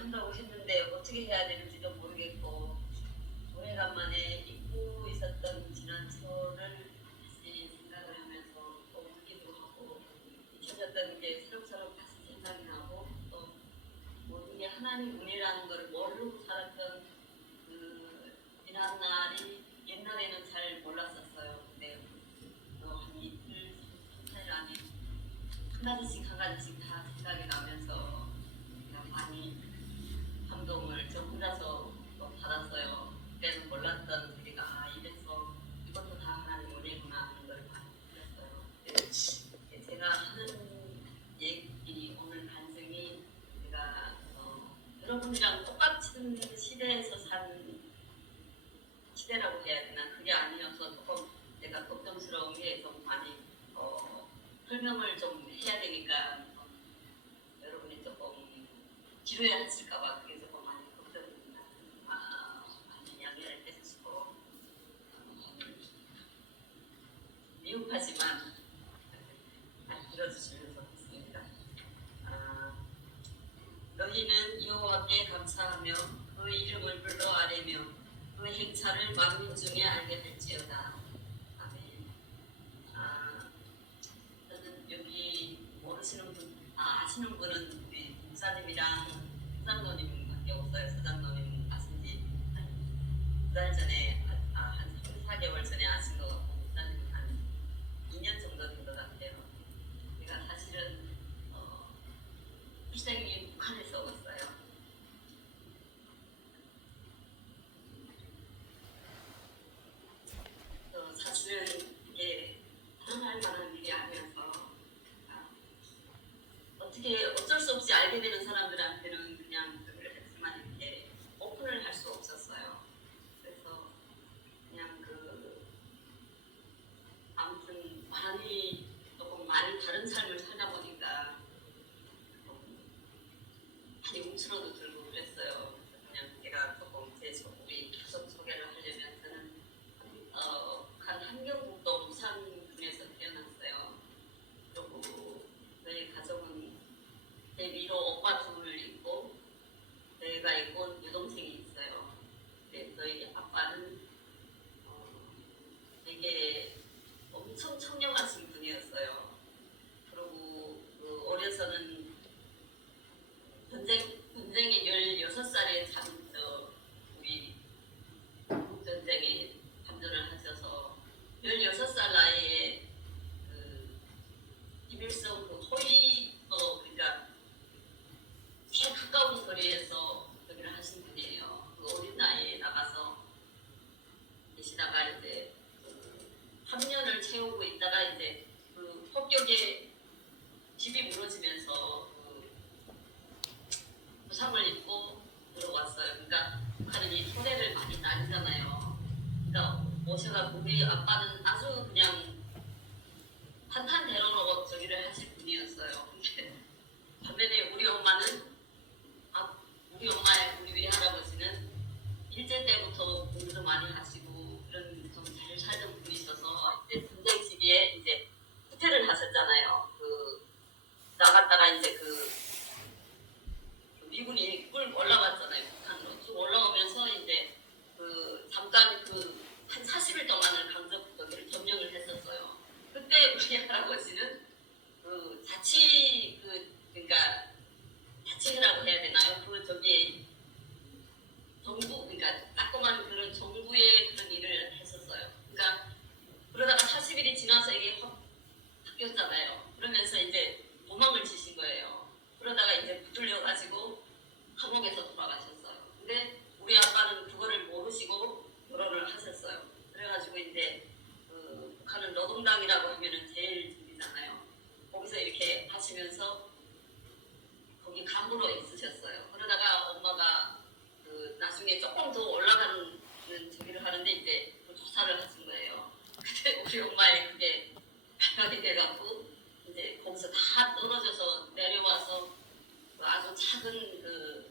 한다고 했는데 어떻게 해야 되는지도 모르겠고 오래간만에 잊고 있었던 지난철을 다시 생각을 하면서 또 웃기도 하고 잊혀졌던 게 새록새록 다시 생각이 나고 또 모든 게 하나님 은혜라는 걸 모르고 살았던 그 지난날이 옛날에는 잘 몰랐었어요. 근데 한 이틀, 3일 안에 한 가지씩 한 가지씩 다 생각이 나면서 많이 감동을 저 혼자서 또 받았어요. 그때는 몰랐던 우리가 이래서 이것도 다 하나님 은혜구나 하는 걸 느꼈어요. 제가 하는 얘기 오늘 반증이 제가 여러분이랑 똑같은 시대에서 산 시대라고 해야 되나 그게 아니어서 조금 내가 걱정스러운 게 좀 많이 설명을 좀 해야 되니까 여러분이 조금 지루해하실까봐 그게 조금 많이 걱정입니다. 많이 양해를 해주시고 미흡하지만 잘 들어주시면 좋겠습니다. 너희는 여호와께 감사하며 그의 이름을 불러 아뢰며 그의 행차를 만민 중에 알게 될지어다. 아멘. 저는 여기 모르시는 분, 아시는 분은 우리 목사님이랑 서장로님밖에 없어요. 서장로님 아신지 2달 전에, 한 3, 4개월 전에 아신 것 같고 목사님은 한 2년 정도 된 것 같아요. 제가 사실은 출생이 북한에서 왔어요. 사실은 이게 자랑할 만한 일이 아니어서 어떻게 어쩔 수 없이 알게 되는 사람들한테는 그냥 그걸 했지만 이렇게 오픈을 할 수 없었어요. 그래서 그냥 아무튼 조금 많이 다른 삶을 살다 보니까 많이 움츠러도 들고 그랬어요. 그래서 그냥 제가 조금 우리 가족 소개를 하려면 저는 북한 함경북도 무산군에서 태어났어요. 그리고 저희 가족은 제 위로 오빠 둘 있고 저희가 있고 여동생이 있어요. 근데 저희 아빠는 되게 엄청 청렴하신 분이었어요. 그리고 어려서는 전쟁이 16살에 우리 전쟁에 참전을 하셔서 16살 나이에 김일성 그러니까 제일 가까운 거리에서 저기를 하신 분이에요. 어린 나이에 나가서 계시다가 이제 3년을 채우고 있다가 이제 폭격에 집이 무너지면서 부상을 입고 들어왔어요. 그러니까 북한은 이 토대를 많이 나뉘잖아요. 그러니까 오셔가 우리 아빠는 아주 그냥 탄탄대로로 저기를 하실 분이었어요. 근데 반면에 우리 엄마는 우리 외할아버지는 일제 때부터 공부도 많이 하시고 그런 좀 잘 살던 분이 있어서 이제 전쟁 시기에 이제 후퇴를 하셨잖아요. 나갔다가 이제 미군이 꿀 올라갔잖아요. 북한으로 쭉 올라오면서 이제 잠깐 한 40일 동안을 거기를 점령을 했었어요. 그때 우리 할아버지는 그러니까 자치회라고 해야 되나요? 정부, 그러니까 따끔한 그런 정부의 그런 일을 했었어요. 그러니까 그러다가 40일이 지나서 이게 확 바뀌었잖아요. 그러면서 이제 도망을 치신 거예요. 그러다가 이제 붙들려가지고 감옥에서 돌아가셨어요. 근데 우리 아빠는 그거를 모르시고 결혼을 하셨어요. 그래가지고 이제 북한은 노동당이라고 하면은 제일 중이잖아요. 거기서 이렇게 하시면서 거기 간부로 있으셨어요. 그러다가 엄마가 나중에 조금 더 올라가는 저기를 하는데 이제 조사를 하신 거예요. 그때 우리 엄마의 그게 발각이 돼갖고 이제 거기서 다 떨어져서 내려와서 아주 작은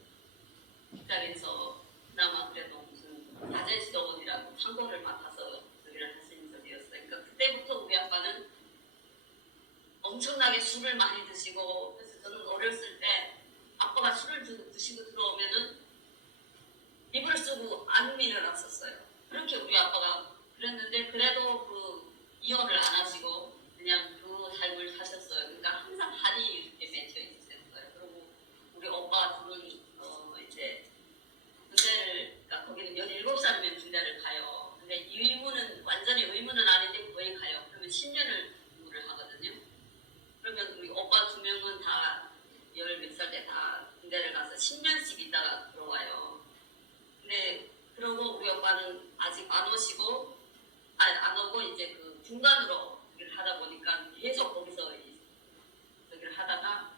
직장에서 그나마 그래도 무슨 야제 지도원이라고 창고를 맡아서 저기를 하신 적이었어요. 그러니까 그때부터 우리 아빠는 엄청나게 술을 많이 드시고 그래서 저는 어렸을 때 아빠가 술을 드시고 들어오면 그랬는데 그래도 그 이혼을 안 하시고 그냥 그 삶을 사셨어요. 그러니까 항상 한이 이렇게 맺혀 있었어요. 그리고 우리 오빠 둘은 이제 군대를, 그러니까 거기는 17살이면 군대를 가요. 근데 의무는 완전히 의무는 아닌데 거의 가요. 그러면 10년을 근무를 하거든요. 그러면 우리 오빠 2명은 다 10몇 살 때 다 군대를 가서 10년씩 있다가 들어와요. 근데 그러고 우리 오빠는 아직 안 오시고 안 오고 이제 그 중간으로 일을 하다 보니까 계속 거기서 저기를 하다가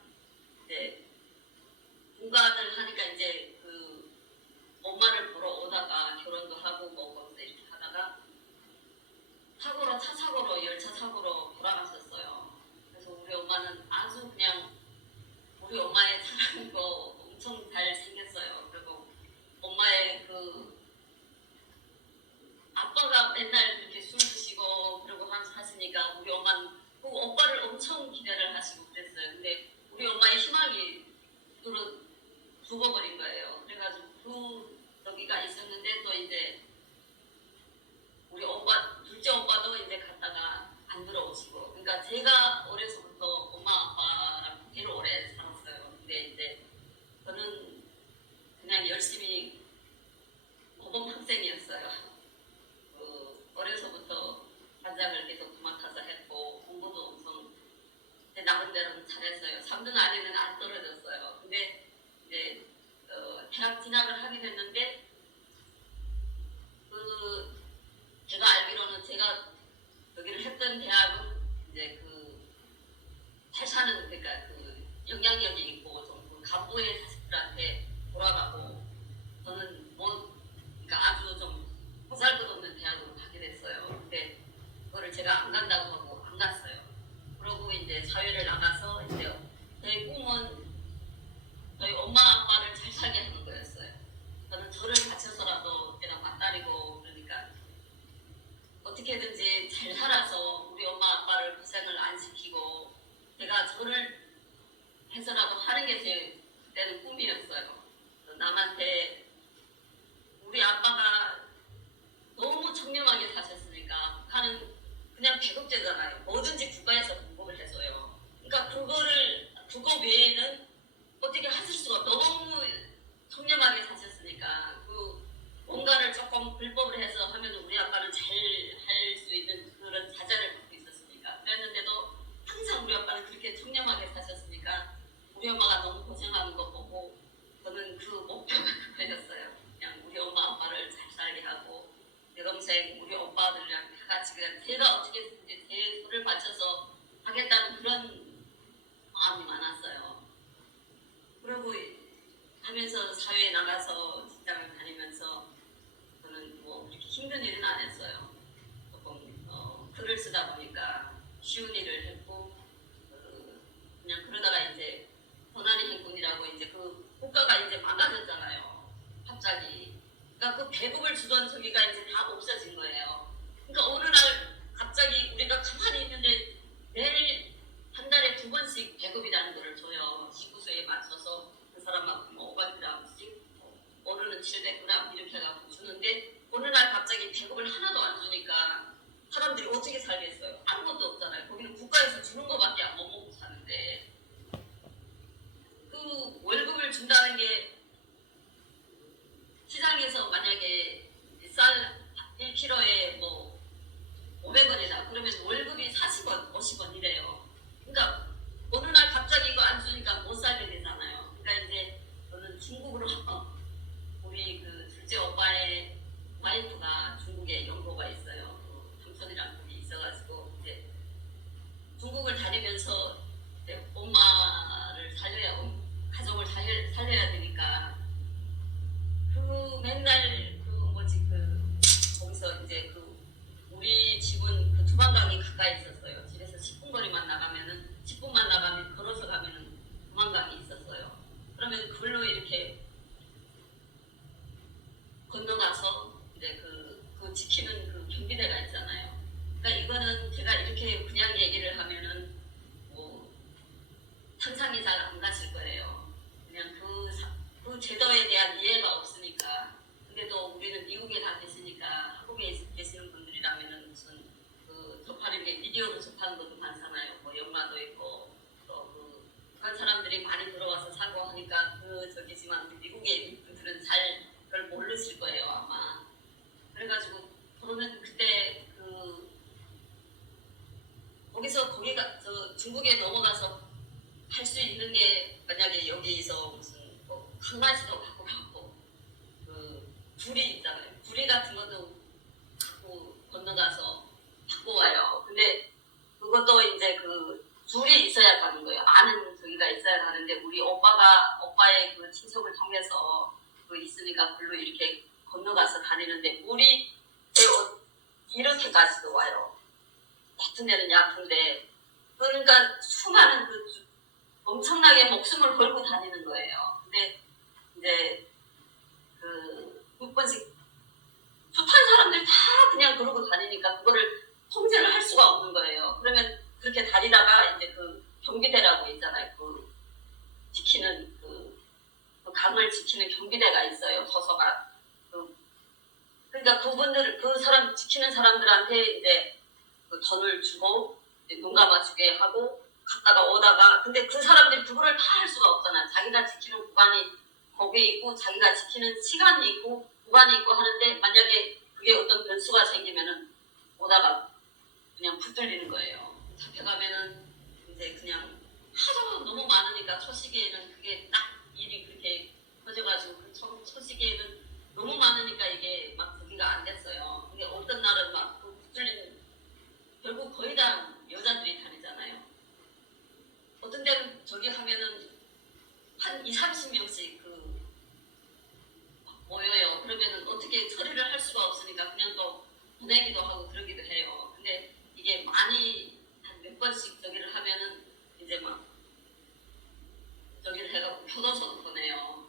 이제 중간을 하니까 이제 그 엄마를 보러 오다가 결혼도 하고 뭐 거기서 이렇게 하다가 사고로 열차 사고로 돌아가셨어요. 그래서 우리 엄마는 아주 그냥 우리 엄마의 사랑도 엄청 잘 생겼어요. 그리고 엄마의 그 아빠가 맨날 그렇게 술 드시고 그러고 하시니까 우리 엄마는 그 오빠를 엄청 기대를 하시고 그랬어요. 근데 우리 엄마의 희망이 죽어버린 거예요. 그래가지고 그 저기가 있었는데 또 이제 우리 오빠 둘째 오빠도 이제 갔다가 안 들어오시고, 그러니까 제가 어려서부터 엄마 아빠랑 제일 오래 살았어요. 근데 이제 저는 그냥 열심히 모범 학생이었어요. 어려서부터 반장을 계속 도맡아서 했고 공부도 엄청 제 나름대로는 잘했어요. 3등 안에는 안 떨어졌어요. 근데 이제 대학 진학을 하게 됐는데 그 제가 알기로는 제가 여기를 했던 대학은 이제 그 잘 사는, 그러니까 그 영향력이 있고 좀 간부의 자식들한테 돌아가고 저는 뭐 그러니까 아주 좀 보잘것없는 대학으로 가게 됐어요. 근데 그거를 제가 안 간다고 하고 안 갔어요. 그러고 이제 사회를 나가서 이제 저희 꿈은 저희 엄마 아빠를 잘 살게 하는 거였어요. 저는 저를 바쳐서라도 내가 맞다리고 그러니까 어떻게든지 잘 살아서 우리 엄마 아빠를 고생을 안 시키고 제가 저를 해서라도 하는 게 제 그때는 꿈이었어요. 남한테 우리 아빠가 너무 청렴하게 사셨으니까 북한은 그냥 배급제잖아요. 뭐든지 국가에서 공급을 해줘요. 그러니까 그거 외에는 어떻게 하실 수가, 너무 청렴하게 사셨으니까 그 뭔가를 조금 불법을 해서 하면 우리 아빠는 잘 할 수 있는 그런 자자를 갖고 있었으니까. 그랬는데도 항상 우리 아빠는 그렇게 청렴하게 사셨으니까 우리 엄마가 너무 고생하는 거 보고 저는 그 목표가 그거였어요. 그냥 우리 엄마 아빠를 잘 살게 하고 내 동생 우리 오빠들이랑 다 같이 그냥 제가 어떻게든지 제 손을 받쳐서 하겠다는 그런 마음이 많았어요. 그리고 하면서 사회에 나가서 직장을 다니면서 저는 뭐 그렇게 힘든 일은 안 했어요. 조금 글을 쓰다 보니까 쉬운 일을 했고 그냥 그러다가 이제 고난의 행군이라고 이제 그 국가가 이제 망가졌잖아요. 갑자기. 그러니까 그 배급을 주던 저기가 이제 다 없어진 거예요. 그러니까 어느 날 갑자기 우리가 가만히 있는데 매일 한 달에 2번씩 배급이라는 거를 줘요. 식구수에 맞춰서 그 사람만큼 500g씩, 어른은 700g 이렇게 해갖고 주는데 어느 날 갑자기 배급을 하나도 안 주니까 사람들이 어떻게 살겠어요? 아무것도 없잖아요. 거기는 국가에서 주는 거밖에 못 먹고 사는데 그 월급을 준다는 게 시장에서 만약에 쌀 1kg에 뭐 500원이다 그러면 월급이 40원, 50원 이래요. 그러니까 어느 날 갑자기 이거 안 주니까 못 살게 되잖아요. 그러니까 이제 저는 중국으로 우리 그 둘째 오빠의 와이프가 중국에 연고가 있어요. 삼촌이랑 둘이 있어가지고 이제 중국을 다니면서 이제 엄마를 살려야 가족을 살려야 되니까 사람들이 많이 들어와서 사고 하니까 저기지만 미국에 있는 분들은 잘 그걸 모르실 거예요 아마. 그래가지고 저는 그때 거기가 저 중국에 넘어가서 할 수 있는 게 만약에 여기서 무슨 뭐 강아지도 갖고 가고 부리 있잖아요. 부리 같은 것도 갖고 건너가서 갖고 와요. 근데 그것도 이제 둘이 있어야 가는 거예요. 아는 저기가 있어야 가는데 우리 오빠의 친척을 통해서 있으니까 글로 이렇게 건너가서 다니는데 물이 이렇게까지도 와요. 같은 데는 약한데 그러니까 수많은 엄청나게 목숨을 걸고 다니는 거예요. 근데 이제 6번씩 좋다는 사람들 다 그냥 그러고 다니니까 그거를 통제를 할 수가 없는 거예요. 그러면 그렇게 다니다가 이제 경비대라고 있잖아요. 지키는 강을 지키는 경비대가 있어요. 도서가. 그러니까 사람 지키는 사람들한테 이제 돈을 주고 눈 감아주게 하고 갔다가 오다가 근데 그 사람들이 그거를 다 할 수가 없잖아요. 자기가 지키는 구간이 거기에 있고 자기가 지키는 시간이 있고 구간이 있고 하는데 만약에 그게 어떤 변수가 생기면은 오다가 그냥 붙들리는 거예요. 잡혀가면은 이제 그냥 하도 너무 많으니까 초시기에는 그게 딱 일이 그렇게 커져가지고 초시기에는 너무 많으니까 이게 막 저기가 안 됐어요. 근데 어떤 날은 막 붙들리는 결국 거의 다 여자들이 다니잖아요. 어떤 데는 저기 하면은 한 20-30명씩 모여요. 그러면은 어떻게 처리를 할 수가 없으니까 그냥 또 보내기도 하고 그러기도 해요. 근데 이게 많이 한 몇 번씩 저기를 하면은 이제 막 저기를 해갖고 교도소도 보내요.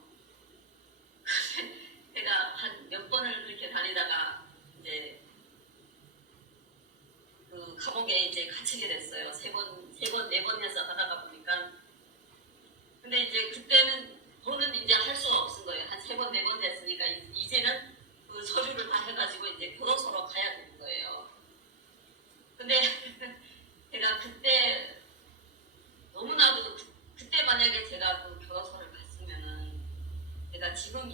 제가 한 몇 번을 그렇게 다니다가 이제 감옥에 이제 갇히게 됐어요. 세 번, 네 번 해서 하다가 보니까. 근데 이제 그때는 저는 이제 할 수가 없은 거예요. 한 3번, 4번 됐으니까 이제는 서류를 다 해가지고 이제 교도소로 가야 되는 거예요. 근데 제가 그때 너무나도 그때 만약에 제가 교도소를 갔으면은 제가 지금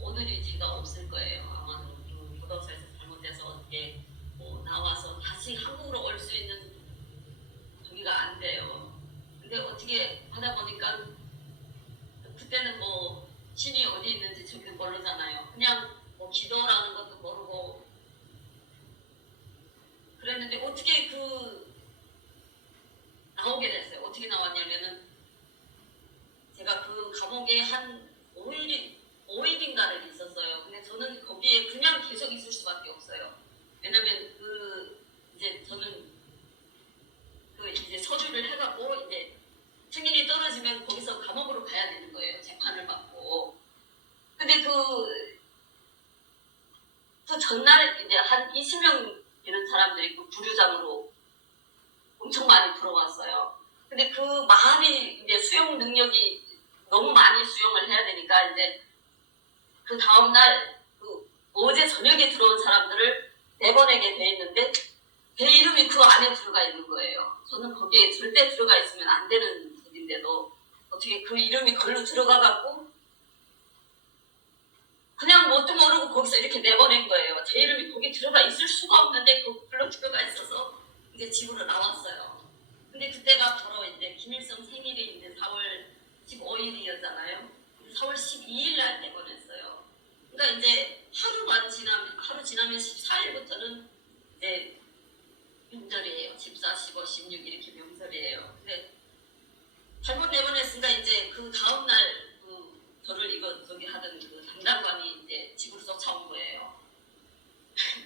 오늘이 제가 없을 거예요. 아마도 교도소에서 잘못해서 어떻게 나와서 다시 한국으로 올 수 있는 저기가 안 돼요. 근데 어떻게 하다 보니까 그때는 뭐 신이 어디 있는지 저기 모르잖아요. 그냥 뭐 기도라는 것도 모르고 그랬는데 어떻게 나오게 됐어요. 어떻게 나왔냐면은 제가 감옥에 한 5일인가를 있었어요. 근데 저는 거기에 그냥 계속 있을 수밖에 없어요. 왜냐면 이제 저는 이제 서류를 해갖고 이제 승인이 떨어지면 거기서 감옥으로 가야 되는 거예요. 재판을 받고. 근데 전날 이제 한 20명 되는 사람들이 부류장으로 엄청 많이 들어왔어요. 근데 많이 이제 수용 능력이 너무 많이 수용을 해야 되니까 이제 다음날 어제 저녁에 들어온 사람들을 내보내게 돼 있는데 제 이름이 안에 들어가 있는 거예요. 저는 거기에 절대 들어가 있으면 안 되는 적인데도 어떻게 이름이 걸로 들어가갖고 그냥 뭣도 모르고 거기서 이렇게 내보낸 거예요. 제 이름이 거기 들어가 있을 수가 없는데 글로 들어가 있어서 이제 집으로 나왔어요. 근데 그때가 바로 이제 김일성 생일이 이제 4월 15일이었잖아요. 4월 12일 날 내보냈어요. 그러니까 이제 하루 지나면 14일부터는 이제 명절이에요. 14, 15, 16 이렇게 명절이에요. 근데 잘못 내보냈으니까 이제 다음날 저를 저기 하던 담당관이 이제 집으로 쫓아온 거예요.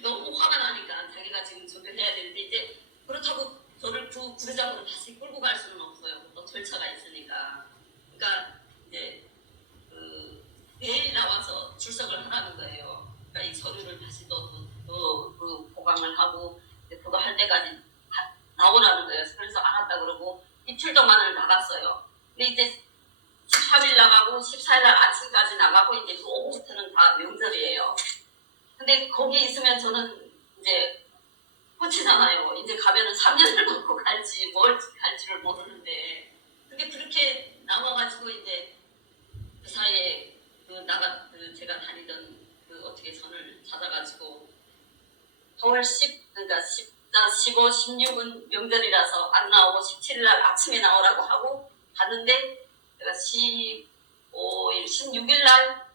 너무 화가 나니까 자기가 지금 저기를 해야 되는데 이제 그렇다고 저를 부르장으로 다시 끌고 갈 수는 없어요. 또 절차가 있으니까. 그러니까 이제 내일 나와서 출석을 하라는 거예요. 그러니까 이 서류를 다시 또 보강을 하고 그거 할 때까지 나오라는 거예요. 그래서 알았다 그러고 이틀 동안을 나갔어요. 근데 이제 13일 나가고 14일 날 아침까지 나가고 이제 오후부터는 다 명절이에요. 근데 거기 있으면 저는 이제 끝이잖아요. 이제 가면은 3년을 먹고 갈지 뭘 갈지를 모르는데 근데 그렇게 나와가지고 이제 그 사이에 제가 다니던 어떻게 전을 찾아가지고 9월 10 그러니까 14, 15, 16은 명절이라서 안 나오고 17일 날 아침에 나오라고 하고 갔는데 제가 15일, 16일 날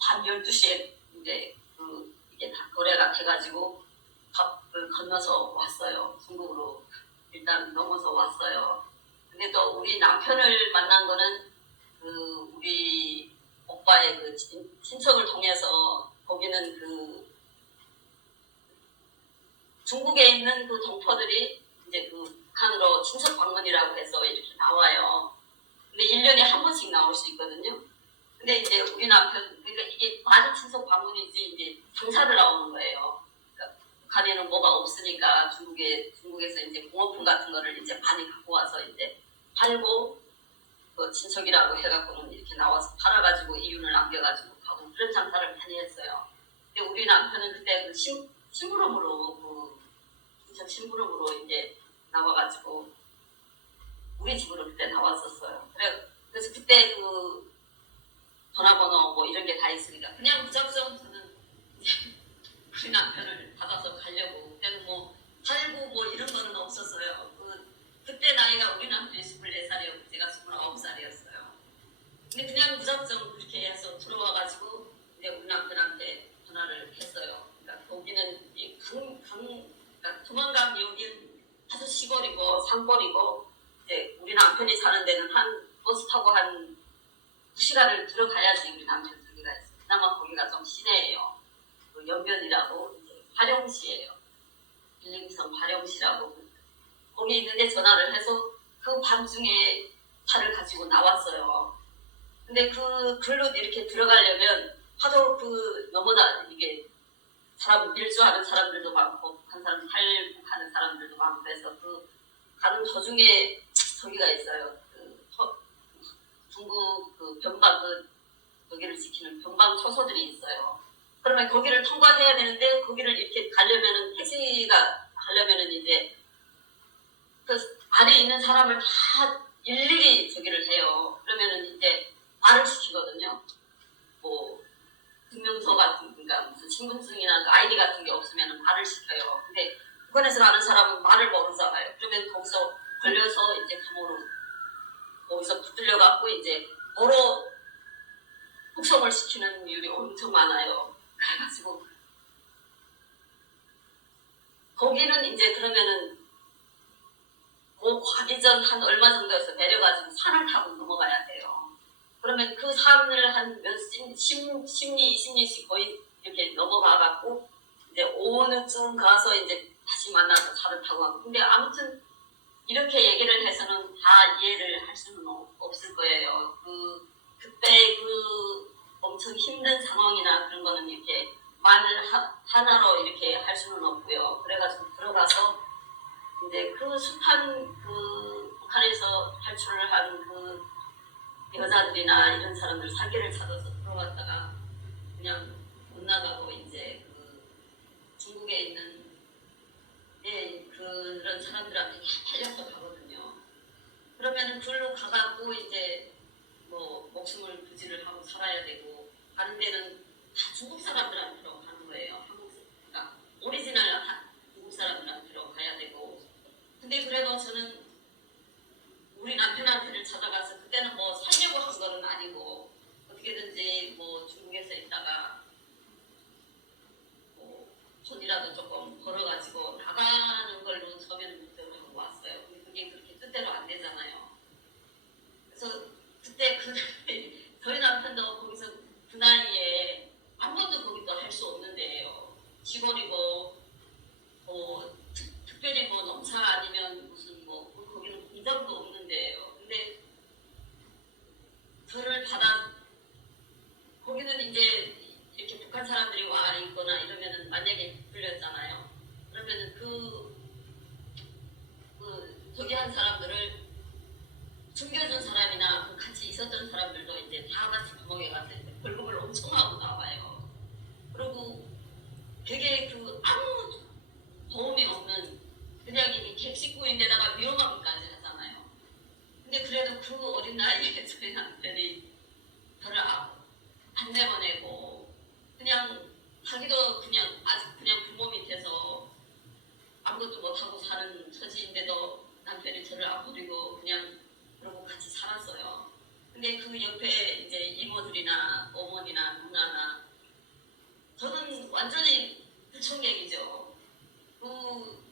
밤 12시에 이제 이게 다 거래가 돼가지고 밥을 건너서 왔어요. 중국으로 일단 넘어서 왔어요. 근데 또 우리 남편을 만난 거는 우리 오빠의 친척을 통해서 거기는 중국에 있는 동포들이 이제 북한으로 친척 방문이라고 해서 이렇게 나와요. 근데 1년에 한 번씩 나올 수 있거든요. 근데 이제 우리 남편, 그러니까 이게 맞은 친척 방문이지 이제 장사를 나오는 거예요. 그러니까 북한에는 뭐가 없으니까 중국에서 이제 공업품 같은 거를 이제 많이 갖고 와서 이제 팔고 친척이라고 해갖고는 이렇게 나와서 팔아가지고 이윤을 남겨가지고 가고 그런 장사를 많이 했어요. 근데 우리 남편은 그때 심부름으로 친척 심부름으로 이제 나와가지고 우리 집으로 그때 나왔었어요. 그래서 그때 전화번호 뭐 이런 게 다 있으니까 그냥 무작정 저는 우리 남편을 받아서 가려고 그때는 뭐 살고 뭐 이런 거는 없었어요. 그때 나이가 우리 남편이 24살이었고 제가 29살이었어요. 근데 그냥 무작정 그렇게 해서 들어와가지고 이제 우리 남편한테 전화를 했어요. 그러니까 거기는 그러니까 도망강 여긴 아주 시골이고 산골이고 이제 우리 남편이 사는 데는 한 버스 타고 한 2시간을 들어가야지 우리 남편 저기가 있어요. 그나마 거기가 좀 시내예요. 연변이라고 이제 화령시예요. 빌림성 화령시라고 거기 있는데 전화를 해서 그 밤중에 차를 가지고 나왔어요. 근데 글로 이렇게 들어가려면 하도 너무나 이게 사람 밀주하는 사람들도 많고 북한 사람 탈북하는 사람들도 많고 그래서 가는 도중에 저기가 있어요. 중국 변방 거기를 지키는 변방 초소들이 있어요. 그러면 거기를 통과해야 되는데 거기를 이렇게 가려면은 택시가 가려면은 이제 안에 있는 사람을 다 일일이 저기를 해요. 그러면은 이제 말을 시키거든요. 뭐 증명서 같은 그러니까 무슨 신분증이나 아이디 같은 게 없으면 말을 시켜요. 근데 북한에서 가는 사람은 말을 모르잖아요. 그러면 거기서 걸려서 이제 감옥으로 거기서 붙들려 갖고 이제 뭐로 북송을 시키는 일이 엄청 많아요. 그래가지고 거기는 이제 그러면은 가기 전 한 얼마 정도에서 내려가지고 산을 타고 넘어가야 돼요. 그러면 그 산을 한 몇 10리, 20리씩 거의 이렇게 넘어가갖고 이제 오늘쯤 가서 이제 다시 만나서 차를 타고 가고. 근데 아무튼 이렇게 얘기를 해서는 다 이해를 할 수는 없을 거예요. 그때 엄청 힘든 상황이나 그런 거는 이렇게 말 하나로 이렇게 할 수는 없고요. 그래가지고 들어가서 이제 숱한 북한에서 탈출을 한 여자들이나 이런 사람들 사기를 찾아서 들어갔다가 그냥 못 나가고 이제 중국에 있는 그런 사람들한테 다 팔려서 가거든요. 그러면은 글로 가갖고 이제 뭐 목숨을 부지를 하고 살아야 되고 가는 데는 다 중국 사람들한테로 가는 거예요. 그러니까 오리지널 중국 사람들한테로 가야 되고. 근데 그래도 저는 우리 남편한테를 찾아가서 그때는 뭐 살려고 한 거는 아니고 어떻게든지 뭐 중국에서 있다가 뭐 돈이라도 조금 벌어가지고 나가는 걸로 처음에는 목적을 하고 왔어요. 근데 그게 그렇게 뜻대로 안 되잖아요. 그래서 그때 저희 남편도 거기서 그 나이에 아무것도 거기도 할 수 없는 데예요. 시골이고 특별히 뭐 농사 아니면 무슨 거기는 공장도 없는 데예요. 근데 저를 거기는 이제 이렇게 북한 사람들이 와 있거나 이러면은 만약에 불렸잖아요. 그러면은 저기 한 사람들을 숨겨준 사람이나 같이 있었던 사람들도 이제 다 같이 감옥에 가서 벌금을 엄청 하고 나와요. 그리고 되게 아무 도움이 없는 그냥 이게 객식구인데다가 위험하기까지 하잖아요. 근데 그래 어린 나이에 저희 남편이 저를 안 내보내고 그냥 자기도 그냥 아직 그냥 부모 밑에서 아무것도 못하고 사는 처지인데도 남편이 저를 안 버리고 그냥 그러고 같이 살았어요. 근데 그 옆에 이제 이모들이나 어머니나 누나나 저는 완전히 불청객이죠.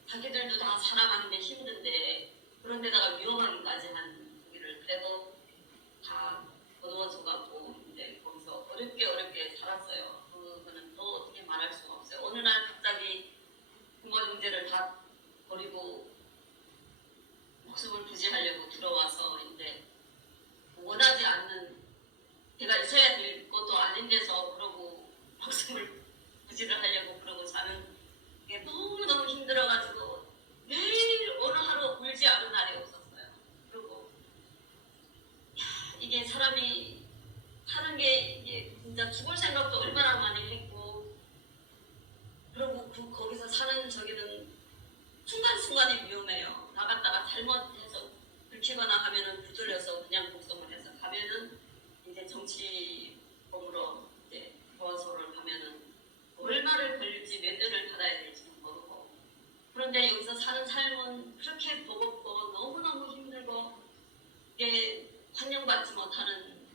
자기들도 다 살아가는데 힘든데 그런 데다가 위험하기까지 한 거기를 그래도 다 거두어져 갖고 이제 거기서 어렵게 살았어요. 그거는 또 어떻게 말할 수가 없어요. 어느 날 갑자기 부모 형제를 다 버리고 목숨을 부지하려고 들어와서 이제 원하지 않는 제가 있어야 될 것도 아닌 데서 그러고 목숨을 부지를 하려고 그러고 사는 게 너무너무 힘들어가지고 매일 어느 하루 울지 않은 날이 없었어요. 그리고 이게 사람이 사는 게 이게 진짜 죽을 생각도 얼마나 많이 했고 그리고 거기서 사는 저기는 순간순간이 위험해요. 나갔다가 잘못해서 들키거나 하면은 부들려서 그냥 복성을 해서 가면은 이제 정치범으로 이제 교화소를 가면은 얼마를 걸릴지 몇 년을 받아야 될지 모르고 그런데 여기서 사는 삶은 그렇게 버겁고 너무너무 힘들고 이게 환영받지 못하는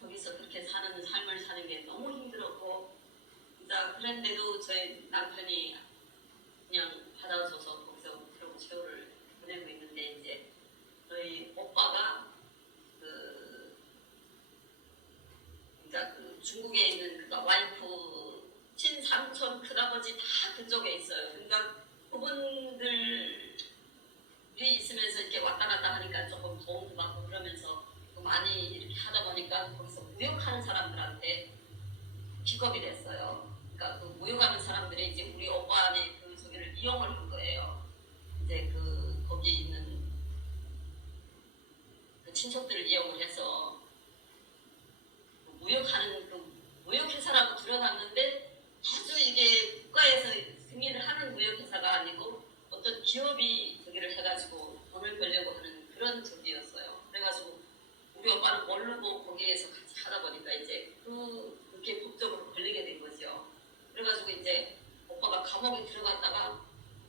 거기서 그렇게 사는 삶을 사는 게 너무 힘들었고 진짜 그런데도 저희 남편이 그냥 받아줘서 거기서 그러고 세월을 보내고 있는데 이제 저희 오빠가 그러니까 그 중국에 있는 그 와이프 친삼촌 큰아버지 다 그쪽에 있어요. 그러니까 그분들이 있으면서 이렇게 왔다 갔다 하니까 조금 도움도 받고 그러면서 많이 이렇게 하다 보니까 거기서 무역하는 사람들한테 픽업이 됐어요. 그러니까 그 무역하는 사람들이 이제 우리 오빠의 그 저기를 이용을 한 거예요. 이제 그 거기 있는 그 친척들을 이용을 해서 무역하는 그 무역회사라고 들어갔는데 아주 이게 국가에서 승인을 하는 무역회사가 아니고 어떤 기업이 저기를 해가지고 돈을 벌려고 하는 그런 저기였어요. 그래가지고 우리 오빠는 모르고 거기에서 같이 하다 보니까 이제 그렇게 법적으로 걸리게 된 거죠. 그래가지고 이제 오빠가 감옥에 들어갔다가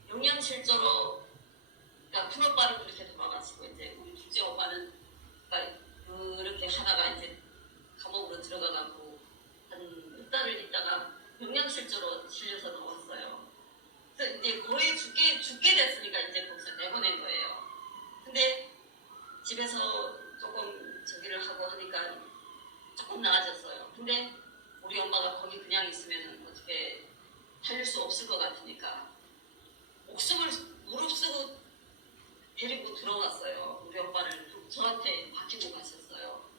영양실조로 그러니까 큰 오빠는 그렇게 돌아가시고 이제 우리 둘째 오빠는 그러니까 그렇게 하다가 이제 감옥으로 들어가가고 한 몇 달을 있다가 영양실조로 실려서 나왔어요. 그래서 이제 거의 죽게 됐으니까 이제 거기서 내보낸 거예요. 근데 집에서 조금 저기를 하고 하니까 조금 나아졌어요. 근데 우리 엄마가 거기 그냥 있으면 어떻게 살릴 수 없을 것 같으니까 목숨을 무릅쓰고 데리고 들어왔어요. 우리 오빠를 저한테 맡기고 가셨어요.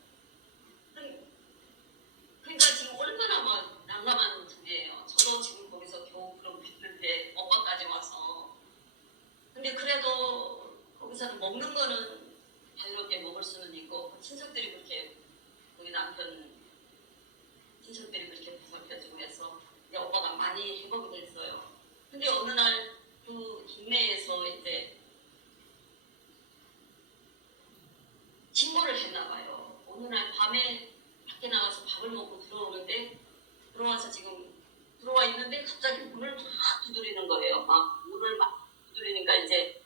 그러니까 지금 얼마나 막 난감한 중이에요. 저도 지금 거기서 겨우 그러고 있는데 오빠까지 와서. 근데 그래도 거기서는 먹는 거는 자유롭게 먹을 수는 있고 친척들이 그렇게 우리 남편 친척들이 그렇게 보살펴주고 해서 이제 오빠가 많이 회복이 됐어요. 근데 어느 날 그 동네에서 이제 신고를 했나 봐요. 어느 날 밤에 밖에 나가서 밥을 먹고 들어오는데 들어와서 지금 들어와 있는데 갑자기 문을 막 두드리는 거예요. 막 문을 막 두드리니까 이제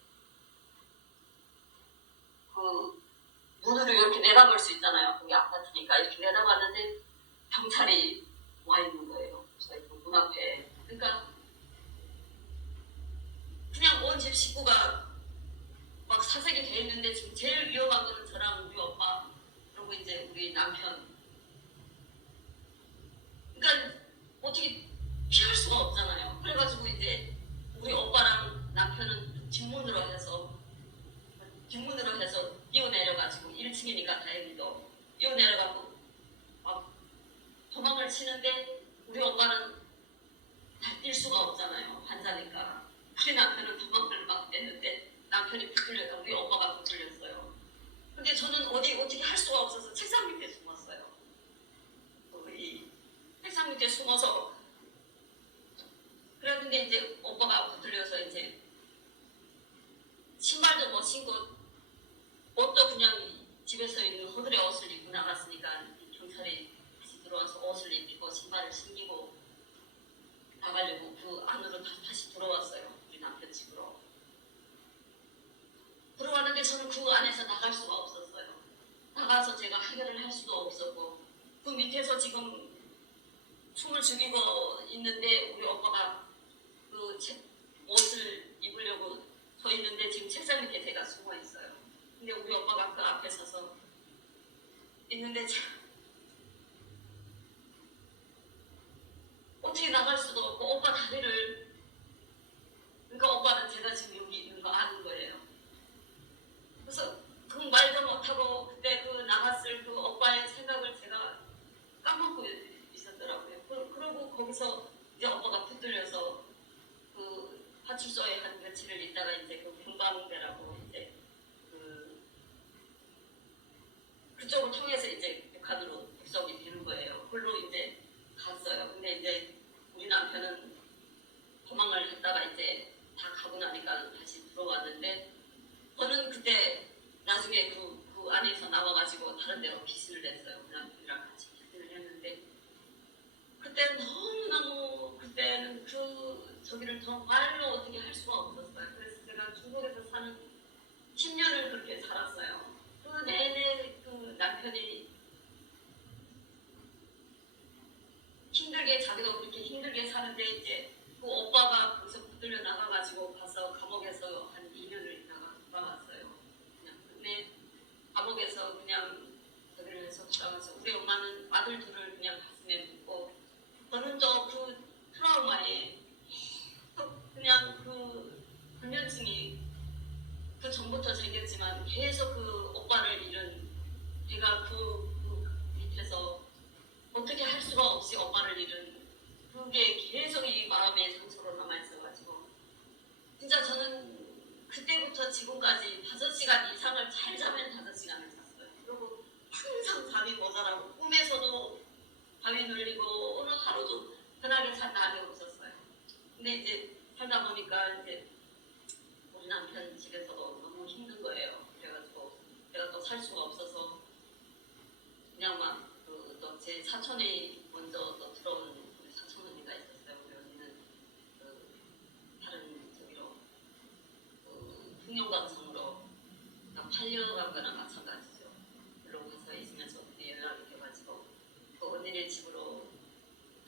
그 문으로 이렇게 내다볼 수 있잖아요. 거기 아파트니까 이렇게 내다봤는데 경찰이 와 있는 거예요. 저희 그 문 앞에. 그러니까 그냥 온 집 식구가 막 사색이 돼 있는데 지금 제일 위험한 거는 저랑 우리 오빠 그리고 이제 우리 남편. 그러니까 어떻게 피할 수가 없잖아요. 그래가지고 이제 우리 오빠랑 남편은 뒷문으로 해서 뛰어내려가지고 1층이니까 다행히도 뛰어내려가고 막 도망을 치는데 우리 오빠는 뛸 수가 없잖아요. 환자니까. 우리 남편은 도망을 막 냈는데 남편이 붙들려서 우리 오빠가 붙들렸어요. 근데 저는 어떻게 할 들고 나갔으니까 경찰이 다시 들어와서 옷을 입히고 신발을 신기고 나가려고 그 안으로 다시 들어왔어요. 우리 남편 집으로. 들어왔는데 저는 그 안에서 나갈 수가 없었어요. 나가서 제가 해결을 할 수도 없었고 그 밑에서 지금 춤을 죽이고 있는데 우리 오빠가 그 옷을 입으려고 서 있는데 지금 책상 밑에 제가 숨어 있어요. 근데 우리 오빠가 그 앞에 서서 있는데 어떻게 나갈 수도 없고 오빠 다리를 그러니까 오빠는 제가 지금 여기 있는 거 아는 거예요. 그래서 그 말도 못하고 그때 그 나갔을 그 오빠의 생각을 제가 까먹고 있었더라고요. 그러고 거기서 이제 오빠가 붙들려서 그 파출소에 한 며칠을 있다가 이제 그 군방대라고 이제 그쪽을 통해서 이제 북한으로 북송이 되는 거예요. 그걸로 이제 갔어요. 근데 이제 우리 남편은 도망을 했다가 이제 다 가고 나니까 다시 들어왔는데 저는 그때 나중에 그 안에서 나와가지고 다른 데로 피신을 했어요. 그 남편이랑 같이 피신을 했는데 그때 너무너무 그때는 그 저기를 정말로 어떻게 할 수가 없었어요. 그래서 제가 중국에서 사는 10년을 그렇게 살았어요. 그 내내 그 남편이 힘들게 자기도 그렇게 힘들게 사는데 이제 그 오빠가 거기서 붙들려 나가가지고 가서 감옥에서 한 2년을 있다가 돌아왔어요. 그냥 근데 감옥에서 그냥 저기를 해서 돌아가서 우리 엄마는 아들 둘을 그냥 가슴에 묻고 저는 또 그 트라우마에 그냥 그 불면증이 그 전부터 생겼지만 계속 그 오빠를 잃은 제가 그 밑에서 어떻게 할 수가 없이 오빠를 잃은 그게 계속 이 마음의 상처로 남아있어가지고 진짜 저는 그때부터 지금까지 5시간 이상을 잘 자면 5시간을 잤어요. 그리고 항상 잠이 모자라고 꿈에서도 밤이 눌리고 어느 하루도 편하게 잔 날이 없었어요. 근데 이제 살다 보니까 이제 우리 남편 집에서도 너무 힘든 거예요. 그래가지고 제가 또 살 수가 없어서 그냥 막 또 제 사촌이 먼저 또 들어온 우리 사촌 언니가 있었어요. 우리 언니는 다른 저기로 풍령감성으로 8년 거나 마찬가지죠. 그러고 가서 있으면서 연락이 돼가지고 그 언니네 집으로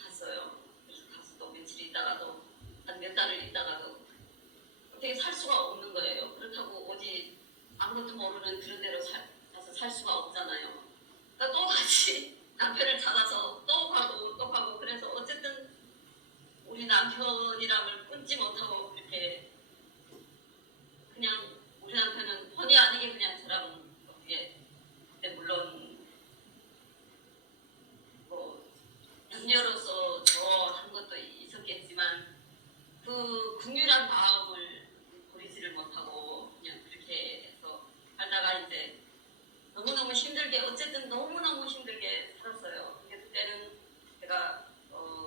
갔어요. 그래서 가서 또 며칠 있다가도 한 몇 달을 있다가도 어떻게 살 수가 없는 거예요. 그렇다고 어디 아무것도 모르는 그런 데로 가서 살 수가 없잖아요. 그러니까 또 다시 남편을 찾아서 또 가고 그래서 어쨌든 우리 남편이랑을 끊지 못하고 이렇게 그냥 우리 남편은 본의 아니게 그냥 저랑 어떻게 근데 물론 뭐 남녀로서 좋아한 것도 있었겠지만 그 긍휼한 마음을 버리지를 못하고 그냥 그렇게 해서 살다가 이제 너무너무 힘들게 어쨌든 너무너무 힘들게 살았어요. 근데 그때는 제가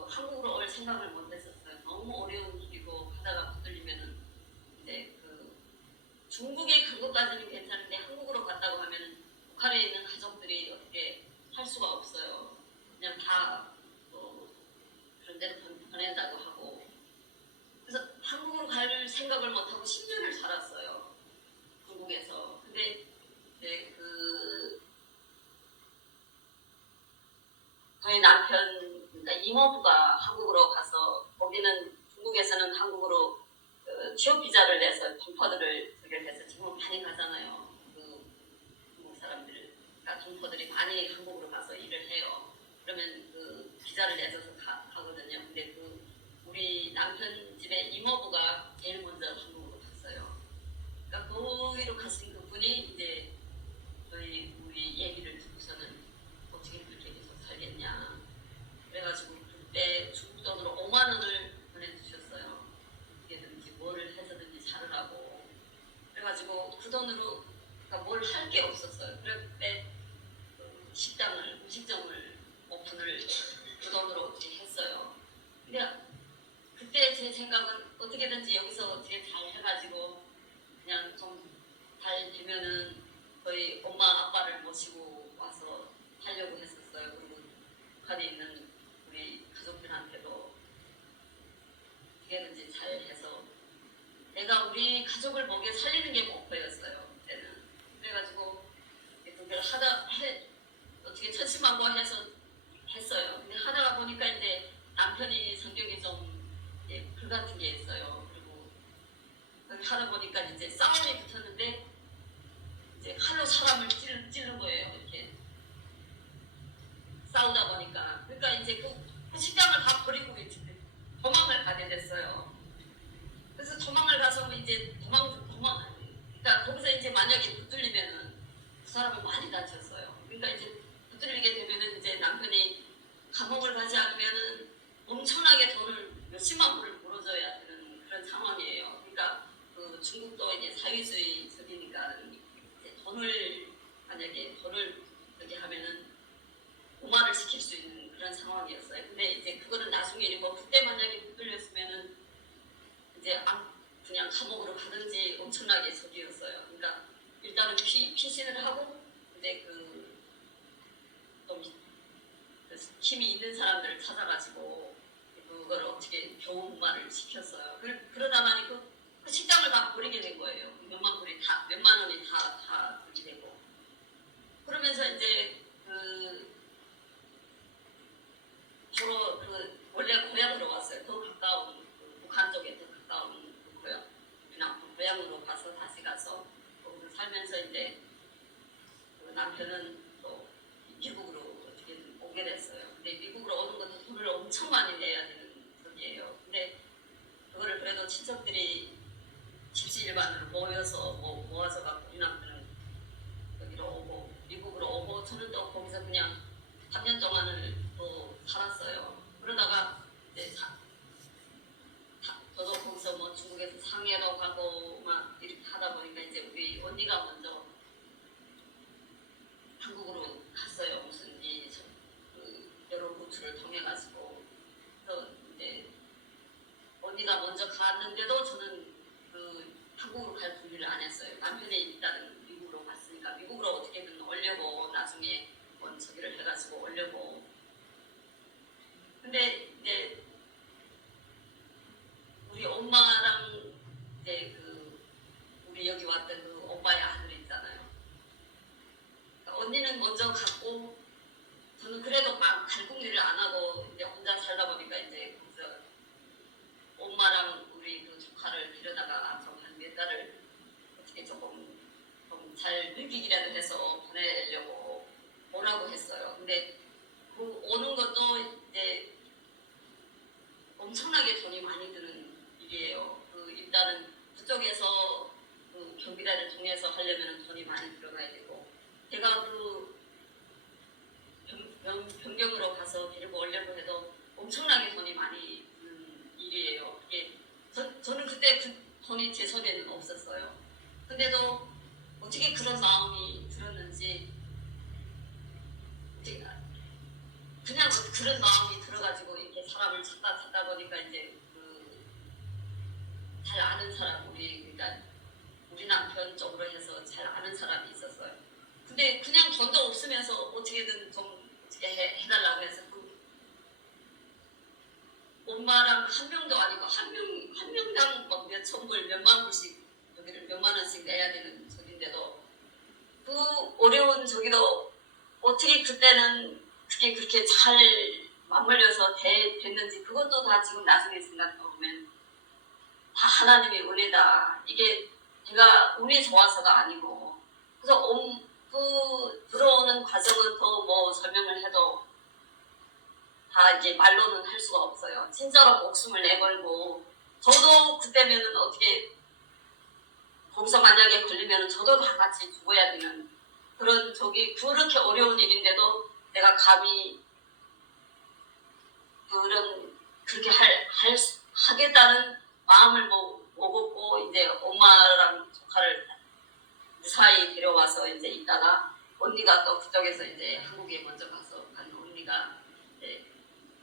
한국으로 올 생각을 못했었어요. 너무 어려운 길이고 가다가 붙들리면은 이제 그 중국에 간 것까지는 괜찮은데 한국으로 갔다고 하면은 북한에 있는 가족들이 어떻게 할 수가 없어요. 그냥 다 그런 데로 보낸다고 하고 그래서 한국으로 갈 생각을 못하고 10년을 살았어요. 중국에서. 근데 이제 저희 남편 그러니까 이모부가 한국으로 가서 거기는 중국에서는 한국으로 취업 비자를 내서 동포들을 해서 지금 많이 가잖아요. 그 중국 사람들, 그러니까 동포들이 많이 한국으로 가서 일을 해요. 그러면 그 비자를 내서 가거든요. 근데 우리 남편 집에 이모부가 제일 먼저 한국으로 갔어요. 그러니까 거기로 가신 그분이 이제 우리 얘기를 듣고서는 어떻게 그렇게 계속 살겠냐. 그래가지고 그때 중국 돈으로 5만 원을 보내주셨어요. 어떻게든지 뭐를 해서든지 살으라고. 그래가지고 그 돈으로 그러니까 뭘 할 게 없었어요. 그때 음식점을 오픈을 그 돈으로 어떻게 했어요. 근데 그때 제 생각은 어떻게든지 여기서 어떻게 잘 해가지고 그냥 좀 잘 되면은 저희 엄마 아빠를 모시고 와서 북한에 있는 우리 가족들한테도 어떻게든지 잘 해서 내가 우리 가족을 먹여 살리는 게 목표였어요. 그때는. 그래가지고 그걸 어떻게 천신만고해서 했어요. 근데 하다가 보니까 이제 남편이 성격이 좀 불같은 게 있어요. 그리고 하다 보니까 이제 싸움이 붙었는데 이제 칼로 사람을 찌른 거예요. 이렇게 싸우다 보니까. 그러니까 이제 그 식당을 다 버리고 도망을 가게 됐어요. 그래서 도망을 가서 이제 그러니까 거기서 이제 만약에 붙들리면은 그 사람은 많이 다쳤어요. 그러니까 이제 붙들리게 되면은 이제 남편이 감옥을 가지 않으면은 엄청나게 돈을 몇십만 불을 물어줘야 되는 그런 상황이에요. 그러니까 그 중국도 이제 사회주의적이니까 이제 만약에 돈을 여기 하면은 고마를 시킬 수 있는 그런 상황이었어요. 근데 이제 그거는 나중에 일이고 그때 만약에 붙들렸으면은 이제 그냥 감옥으로 가든지 엄청나게 적이었어요. 그러니까 일단은 피신을 하고 이제 좀 힘이 있는 사람들을 찾아가지고 그걸 어떻게 교훈만을 시켰어요. 그러다가니 그 식당을 다 버리게 된 거예요. 몇만 원이 다 들게 되고. 그러면서 이제 주로 원래 고향으로 왔어요. 더 가까운 북한 쪽에 더 가까운 고향으로 가서 다시 가서 거기서 살면서 이제 남편은 또 미국으로 어떻게든 오게 됐어요. 근데 미국으로 오는 것도 돈을 엄청 많이 내야 되는 돈이에요. 근데 그거를 그래도 친척들이 십시일반으로 모아서 갖고 우리 남편은 여기로 오고 미국으로 오고 저는 또 거기서 그냥 3년 동안을 또 살았어요. 그러다가 이제 저도 거기서 뭐 중국에서 상해로 가고 막 이렇게 하다 보니까 이제 우리 언니가 먼저 한국으로 갔어요. 무슨 여러 루트를 통해 가지고 그래서 이제 언니가 먼저 갔는데도 저는 한국으로 갈 준비를 안 했어요. 남편이 일단은 미국으로 갔으니까 미국으로 어떻게든 오려고 나중에 저기를 해가지고 오려고. 근데 이제 우리 엄마랑 이제 우리 여기 왔던 그 오빠의 아들이 있잖아요. 그러니까 언니는 먼저 갔고 저는 그래도 막 갈궁리를 안 하고 이제 혼자 살다 보니까 이제 거기서 엄마랑 우리 그 조카를 데려다가 한 몇 달을 어떻게 조금 잘 먹이기라도 해서 보내려고 오라고 했어요. 근데 오는 것도 이제 엄청나게 돈이 많이 드는 일이에요. 일단은 그쪽에서 경비대를 통해서 하려면 돈이 많이 들어가야 되고 제가 변경으로 가서 데리고 오려고 해도 엄청나게 돈이 많이 드는 일이에요. 저는 그때 돈이 제 손에는 없었어요. 근데도 어떻게 그런 마음이 들었는지 그냥 그런 마음이 들어가지고 이렇게 사람을 찾다 보니까 이제 잘 아는 사람 그러니까 우리 남편 쪽으로 해서 잘 아는 사람이 있었어요. 근데 그냥 돈도 없으면서 어떻게든 좀 어떻게 해달라고 해서 엄마랑 한 명도 아니고 한 명당 막 몇천 불, 몇만 불씩 여기를 몇만 원씩 내야 되는 적인데도 그 어려운 저기도 어떻게 그때는 그게 그렇게 잘 맞물려서 됐는지 그것도 다 지금 나중에 생각해보면 다 하나님의 은혜다. 이게 제가 운이 좋아서가 아니고 그래서 들어오는 과정은 더 뭐 설명을 해도 다 이제 말로는 할 수가 없어요. 진짜로 목숨을 내걸고 저도 그때면은 어떻게 거기서 만약에 걸리면은 저도 다 같이 죽어야 되는 그런 그렇게 어려운 일인데도 내가 감히 그렇게 하겠다는 마음을 먹었고 이제 엄마랑 조카를 무사히 데려와서 이제 있다가 언니가 또 그쪽에서 이제 한국에 먼저 가서 간 언니가 이제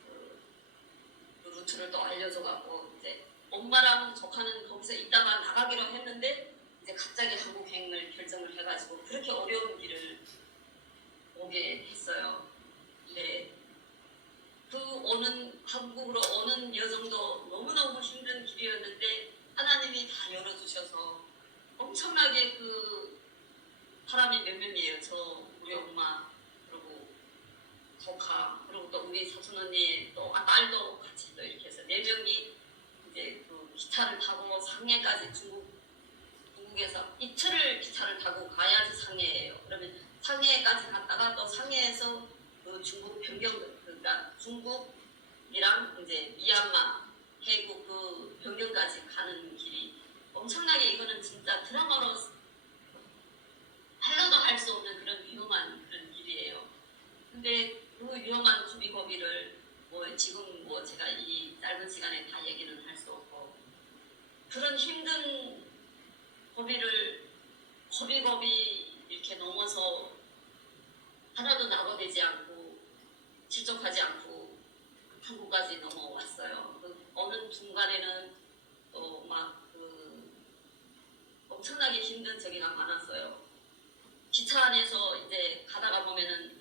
그 루트를 또 알려줘갖고 이제 엄마랑 조카는 거기서 있다가 나가기로 했는데 이제 갑자기 한국 행을 결정을 해가지고 그렇게 어려운 길을 오게 했어요. 근데 우리 사촌 언니 또 딸도 같이 또 이렇게 해서 4명이 이제 그 기차를 타고 상해까지 중국에서 이틀을 기차를 타고 가야지 상해예요. 그러면 상해까지 갔다가 또 상해에서 그 중국 변경 그러니까 중국이랑 이제 미얀마 해국 그 변경까지 가는 길이 엄청나게 이거는 진짜 드라마로 할로도 할 수 없는 그런 위험한 그런 길이에요. 근데 그 위험한 구비고비를 뭐 지금 뭐 제가 이 짧은 시간에 다 얘기는 할 수 없고 그런 힘든 고비를 고비고비 이렇게 넘어서 하나도 낙오되지 않고 실족하지 않고 한국까지 넘어왔어요. 그 어느 중간에는 또 막 그 엄청나게 힘든 저기가 많았어요. 기차 안에서 이제 가다가 보면은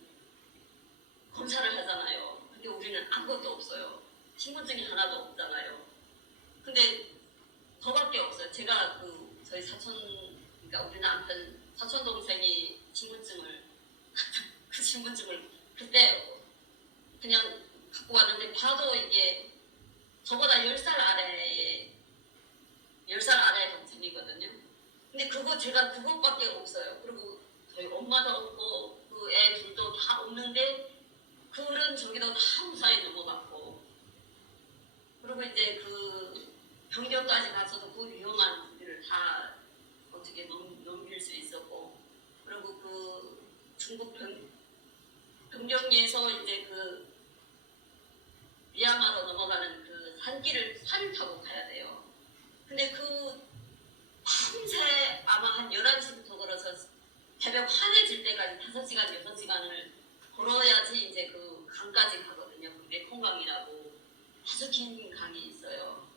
검사를 하잖아요. 근데 우리는 아무것도 없어요. 신분증이 하나도 없잖아요. 근데 저밖에 없어요. 제가 그 저희 사촌 그러니까 우리 남편 사촌 동생이 신분증을 그 신분증을 그때 그냥 갖고 왔는데 봐도 이게 저보다 10살 아래의 10살 아래의 동생이거든요. 근데 그거 제가 그것밖에 없어요. 그리고 저희 엄마도 없고 그 애 둘도 다 없는데 그런 저기도 다 무사히 넘어갔고 그리고 이제 그 병경까지 가서도 그 위험한 길을 다 어떻게 넘길 수 있었고 그리고 그 중국 병경리에서 이제 그 미얀마로 넘어가는 그 산을 타고 가야 돼요. 근데 그 밤새 아마 한 11시부터 걸어서 새벽 환해질 때까지 5시간, 6시간을 걸어야지 이제 그 강까지 가거든요. 그 메콩강이라고 아주 긴 강이 있어요.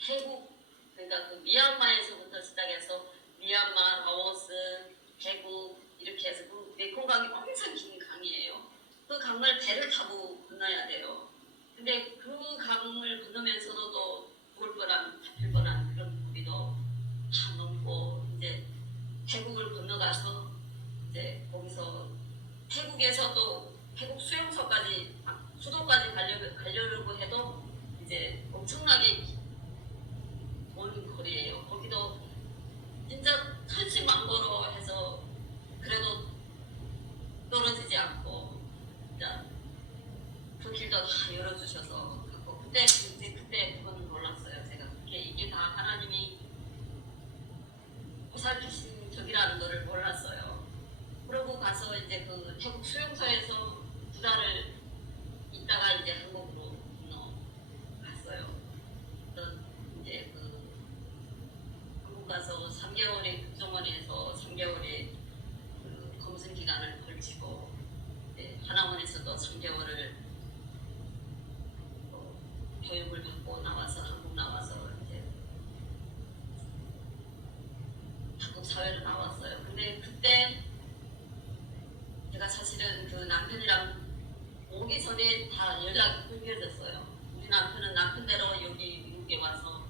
태국, 그러니까 그 미얀마에서부터 시작해서 미얀마, 라오스, 태국 이렇게 해서 그 메콩강이 엄청 긴 강이에요. 그 강을 배를 타고 건너야 돼요. 근데 그 강을 건너면서도 또 죽을 뻔한, 잡힐 뻔한 그런 고비도 다 넘고 이제 태국을 건너가서 이제 거기서 태국에서 또 태국 수용소까지 수도까지 가려고 해도 이제 엄청나게 먼 거리예요. 거기도 진짜 천신만고로 해서 그래도 떨어지지 않고 진짜 그 길도 다 열어주셔서 갔고 그때 그건 몰랐어요. 제가 이게 다 하나님이 보살피신 적이라는 거를 몰랐어요. 그러고 가서 이제 그 태국 수용소에서 2달을 있다가 이제 한국으로 건너갔어요. 이제 그 한국 가서 3개월의 국정원에서 3개월의 그 검증 기간을 걸치고 하나원에서도 3개월을 교육을 받고 나와서 한국 나와서 이제 한국 사회로 나왔어요. 근데 그때 제가 사실은 그 남편이랑 오기 전에 다 연락이 끊겨졌어요. 우리 남편은 남편대로 여기 미국에 와서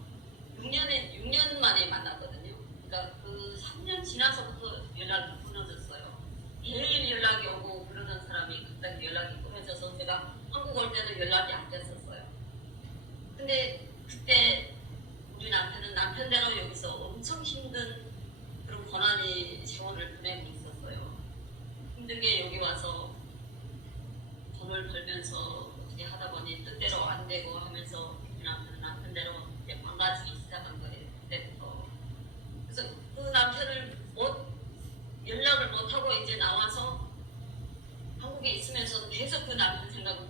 6년 만에 만났거든요. 그러니까 그 3년 지나서부터 연락이 끊어졌어요. 매일 연락이 오고 그러던 사람이 갑자기 연락이 끊어져서 제가 한국 올 때도 연락이 안 됐었어요. 근데 그때 우리 남편은 남편대로 여기서 엄청 힘든 그런 고난의 세월을 보내고 있었어요. 힘들게 여기 와서 돈을 벌면서 어떻게 하다 보니 뜻대로 안 되고 하면서 우리 남편은 남편대로 이제 망가지기 시작한 거예요. 그때부터. 그래서 그 남편을 연락을 못하고 이제 나와서 한국에 있으면서도 계속 그 남편 생각을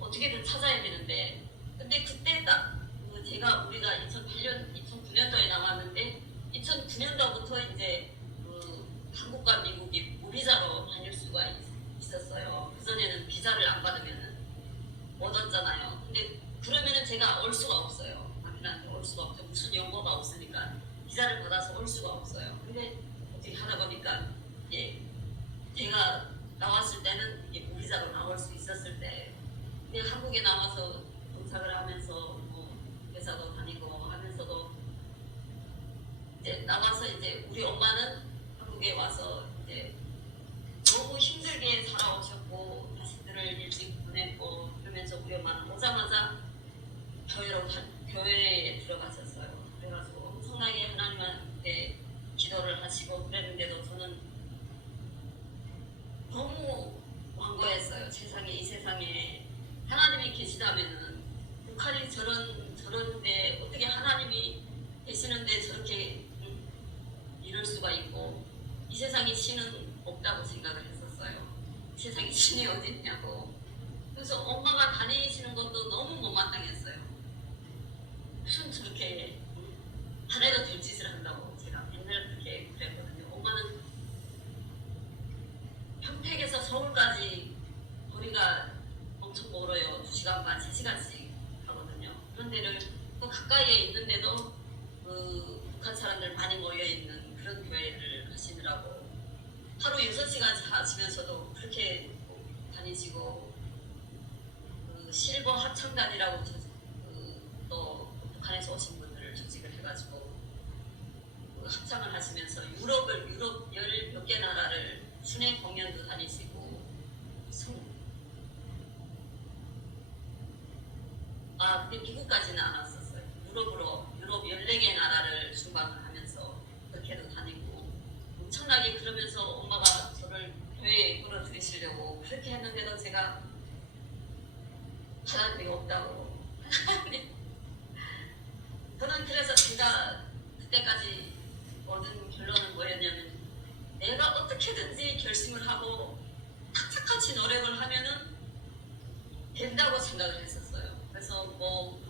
어떻게든 찾아야 되는데 근데 그때 딱그 우리가 2008년, 2009년도에 나왔는데 2009년도부터 이제 그 한국과 미국이 무비자로 다닐 수가 있었어요. 그전에는 비자를 안 받으면 못 왔잖아요. 근데 그러면은 제가 올 수가 없어요. 남편한테 올 수가 없죠. 무슨 연고가 없으니까 비자를 받아서 올 수가 없어요. 근데 어떻게 하다 보니까 제가 나왔을 때는 이게 무비자로 나올 수 있었을 때 근데 한국에 나와서 동작을 하면서 뭐 회사도 다니고 하면서도 이제 나와서 이제 우리 엄마는 한국에 와서 이제 너무 힘들게 살아오셨고 자식들을 교회에 들어갔었어요. 그래가지고 엄청나게 하나님한테 기도를 하시고 그랬는데도 저는 너무 완고했어요. 이 세상에 하나님이 계시다면은 북한이 저런데 어떻게 하나님이 계시는데 저렇게 이럴 수가 있고 이 세상에 신은 없다고 생각을 했었어요. 이 세상에 신이 어디 있냐고. 그래서 엄마가 다니시는 것도 너무 못마땅했어요. 무슨 저렇게 자네도 될 짓을 한다고 제가 맨날 그렇게 그랬거든요. 엄마는 평택에서 서울까지 거리가 엄청 멀어요. 2시간 반, 3시간씩 가거든요. 그런 데를 또 가까이에 있는데도 그 북한 사람들 많이 모여있는 그런 교회를 하시느라고 하루 6시간 하시면서도 그렇게 다니시고 그 실버 합창단이라고 또 북한에서 오신 분들을 조직을 해가지고 그 합창을 하시면서 유럽 10몇 개 나라를 순회 공연도 다니시고 근데 미국까지는 안 왔었어요. 유럽 14개 나라를 순방을 하면서 그렇게도 다니고 엄청나게 그러면서 엄마가 저를 교회에 끌어들이시려고 그렇게 했는데도 제가 하나님이 없다고 저는 그래서 제가 그때까지 얻은 결론은 뭐였냐면 내가 어떻게든지 결심을 하고 착착같이 노력을 하면은 된다고 생각을 했었어요. 그래서 그